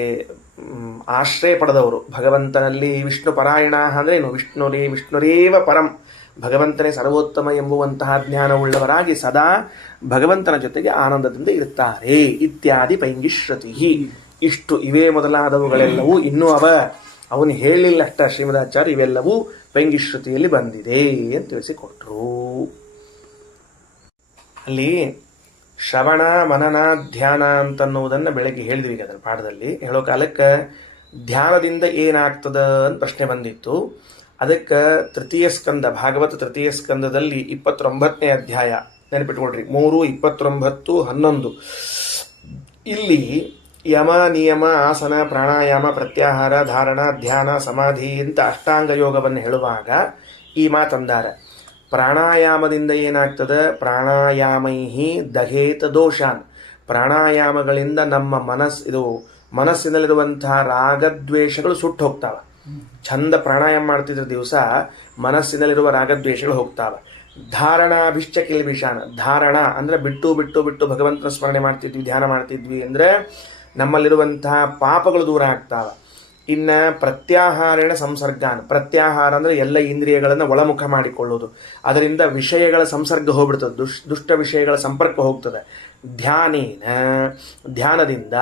ಆಶ್ರಯ ಪಡೆದವರು. ಭಗವಂತನಲ್ಲಿ ವಿಷ್ಣು ಪರಾಯಣ ಅಂದ್ರೆ ಏನು, ವಿಷ್ಣುರೇವ ಪರಂ, ಭಗವಂತನೇ ಸರ್ವೋತ್ತಮ ಎಂಬುವಂತಹ ಜ್ಞಾನವುಳ್ಳವರಾಗಿ ಸದಾ ಭಗವಂತನ ಜೊತೆಗೆ ಆನಂದದಿಂದ ಇರುತ್ತಾರೆ. ಇತ್ಯಾದಿ ಪೈಂಗಿಶ್ರುತಿ. ಇಷ್ಟು ಇವೇ ಮೊದಲಾದವುಗಳೆಲ್ಲವೂ ಇನ್ನೂ ಅವನು ಹೇಳಲಿಲ್ಲ ಅಷ್ಟ ಶ್ರೀಮದಾಚಾರ್ಯ, ಇವೆಲ್ಲವೂ ಪೈಂಗಿಶ್ರುತಿಯಲ್ಲಿ ಬಂದಿದೆ ಅಂತ ತಿಳಿಸಿಕೊಟ್ರು. ಅಲ್ಲಿ ಶ್ರವಣ ಮನನ ಧ್ಯಾನ ಅಂತನ್ನುವುದನ್ನು ಬೆಳಗ್ಗೆ ಹೇಳಿದ್ವಿ ಅದರ ಪಾಠದಲ್ಲಿ. ಹೇಳೋ ಕಾಲಕ್ಕೆ ಧ್ಯಾನದಿಂದ ಏನಾಗ್ತದ ಅಂತ ಪ್ರಶ್ನೆ ಬಂದಿತ್ತು. ಅದಕ್ಕೆ ತೃತೀಯ ಸ್ಕಂದ, ಭಾಗವತ ತೃತೀಯ ಸ್ಕಂದದಲ್ಲಿ 29ನೇ ಅಧ್ಯಾಯ ನೆನಪಿಟ್ಕೊಳ್ರಿ. 3, 29, 11 ಇಲ್ಲಿ ಯಮ ನಿಯಮ ಆಸನ ಪ್ರಾಣಾಯಾಮ ಪ್ರತ್ಯಾಹಾರ ಧಾರಣ ಧ್ಯಾನ ಸಮಾಧಿ ಅಂತ ಅಷ್ಟಾಂಗ ಯೋಗವನ್ನು ಹೇಳುವಾಗ ಈ ಮಾತಂದಾರ. ಪ್ರಾಣಾಯಾಮದಿಂದ ಏನಾಗ್ತದೆ, ಪ್ರಾಣಾಯಾಮೈಹಿ ದಹೇತ ದೋಷಾನ್. ಪ್ರಾಣಾಯಾಮಗಳಿಂದ ನಮ್ಮ ಮನಸ್ಸಿನಲ್ಲಿರುವಂತಹ ರಾಗದ್ವೇಷಗಳು ಸುಟ್ಟು ಹೋಗ್ತಾವ. ಚಂದ ಪ್ರಾಣಾಯಾಮ ಮಾಡ್ತಿದ್ರ ದಿವಸ ಮನಸ್ಸಿನಲ್ಲಿರುವ ರಾಗದ್ವೇಷಗಳು ಹೋಗ್ತಾವ. ಧಾರಣಾಭಿಶ್ಚ ಕಿಲ್ಬಿಷಾನ. ಧಾರಣ ಅಂದ್ರೆ ಬಿಟ್ಟು ಭಗವಂತನ ಸ್ಮರಣೆ ಮಾಡ್ತಿದ್ವಿ, ಧ್ಯಾನ ಮಾಡ್ತಿದ್ವಿ ಅಂದ್ರೆ ನಮ್ಮಲ್ಲಿರುವಂತಹ ಪಾಪಗಳು ದೂರ ಆಗ್ತಾವ. ಇನ್ನ ಪ್ರತ್ಯಾಹಾರೇಣ ಸಂಸರ್ಗಾನ್. ಪ್ರತ್ಯಾಹಾರ ಅಂದ್ರೆ ಎಲ್ಲ ಇಂದ್ರಿಯಗಳನ್ನು ಒಳಮುಖ ಮಾಡಿಕೊಳ್ಳೋದು. ಅದರಿಂದ ವಿಷಯಗಳ ಸಂಸರ್ಗ ಹೋಗ್ಬಿಡ್ತದೆ, ದುಷ್ಟ ವಿಷಯಗಳ ಸಂಪರ್ಕ ಹೋಗ್ತದೆ. ಧ್ಯಾನೇನ ಧ್ಯಾನದಿಂದ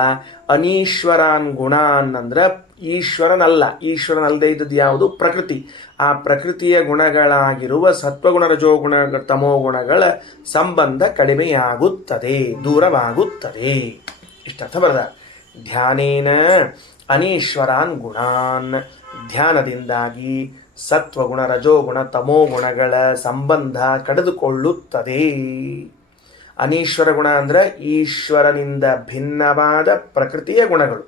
ಅನೀಶ್ವರಾನ್ ಗುಣಾನ್ ಅಂದ್ರೆ ಈಶ್ವರನಲ್ಲದೆ ಇದ್ದದ್ದು ಯಾವುದು? ಪ್ರಕೃತಿ. ಆ ಪ್ರಕೃತಿಯ ಗುಣಗಳಾಗಿರುವ ಸತ್ವಗುಣ ರಜೋಗುಣ ತಮೋ ಗುಣಗಳ ಸಂಬಂಧ ಕಡಿಮೆಯಾಗುತ್ತದೆ, ದೂರವಾಗುತ್ತದೆ. ಇಷ್ಟರ್ಥ ಬರದ. ಧ್ಯಾನೇನ ಅನೀಶ್ವರಾನ್ ಗುಣಾನ್, ಧ್ಯಾನದಿಂದಾಗಿ ಸತ್ವಗುಣ ರಜೋಗುಣ ತಮೋ ಗುಣಗಳ ಸಂಬಂಧ ಕಡಿದುಕೊಳ್ಳುತ್ತದೆ. ಅನೀಶ್ವರ ಗುಣ ಅಂದ್ರೆ ಈಶ್ವರನಿಂದ ಭಿನ್ನವಾದ ಪ್ರಕೃತಿಯ ಗುಣಗಳು,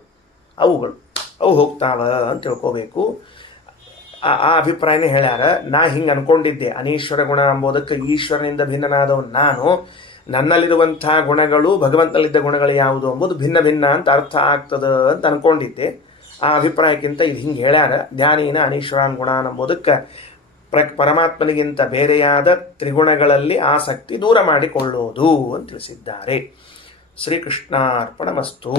ಅವು ಹೋಗ್ತಾವ ಅಂತ ತಿಳ್ಕೋಬೇಕು. ಆ ಅಭಿಪ್ರಾಯನೇ ಹೇಳ್ಯಾರ. ನಾ ಹಿಂಗೆ ಅನ್ಕೊಂಡಿದ್ದೆ, ಅನೀಶ್ವರ ಗುಣ ಎಂಬುದಕ್ಕೆ ಈಶ್ವರನಿಂದ ಭಿನ್ನನಾದವನು ನಾನು, ನನ್ನಲ್ಲಿರುವಂಥ ಗುಣಗಳು ಭಗವಂತನಲ್ಲಿದ್ದ ಗುಣಗಳು ಯಾವುದು ಎಂಬುದು ಭಿನ್ನ ಭಿನ್ನ ಅಂತ ಅರ್ಥ ಆಗ್ತದ ಅಂತ ಅನ್ಕೊಂಡಿದ್ದೆ. ಆ ಅಭಿಪ್ರಾಯಕ್ಕಿಂತ ಇದು ಹಿಂಗೆ ಹೇಳ್ಯಾರ. ಧ್ಯಾನೇನ ಅನೀಶ್ವರಾನ್ ಗುಣ ಎಂಬುದಕ್ಕೆ ಪರಮಾತ್ಮನಿಗಿಂತ ಬೇರೆಯಾದ ತ್ರಿಗುಣಗಳಲ್ಲಿ ಆಸಕ್ತಿ ದೂರ ಮಾಡಿಕೊಳ್ಳೋದು ಅಂತ ತಿಳಿಸಿದ್ದಾರೆ. ಶ್ರೀಕೃಷ್ಣಾರ್ಪಣಮಸ್ತು.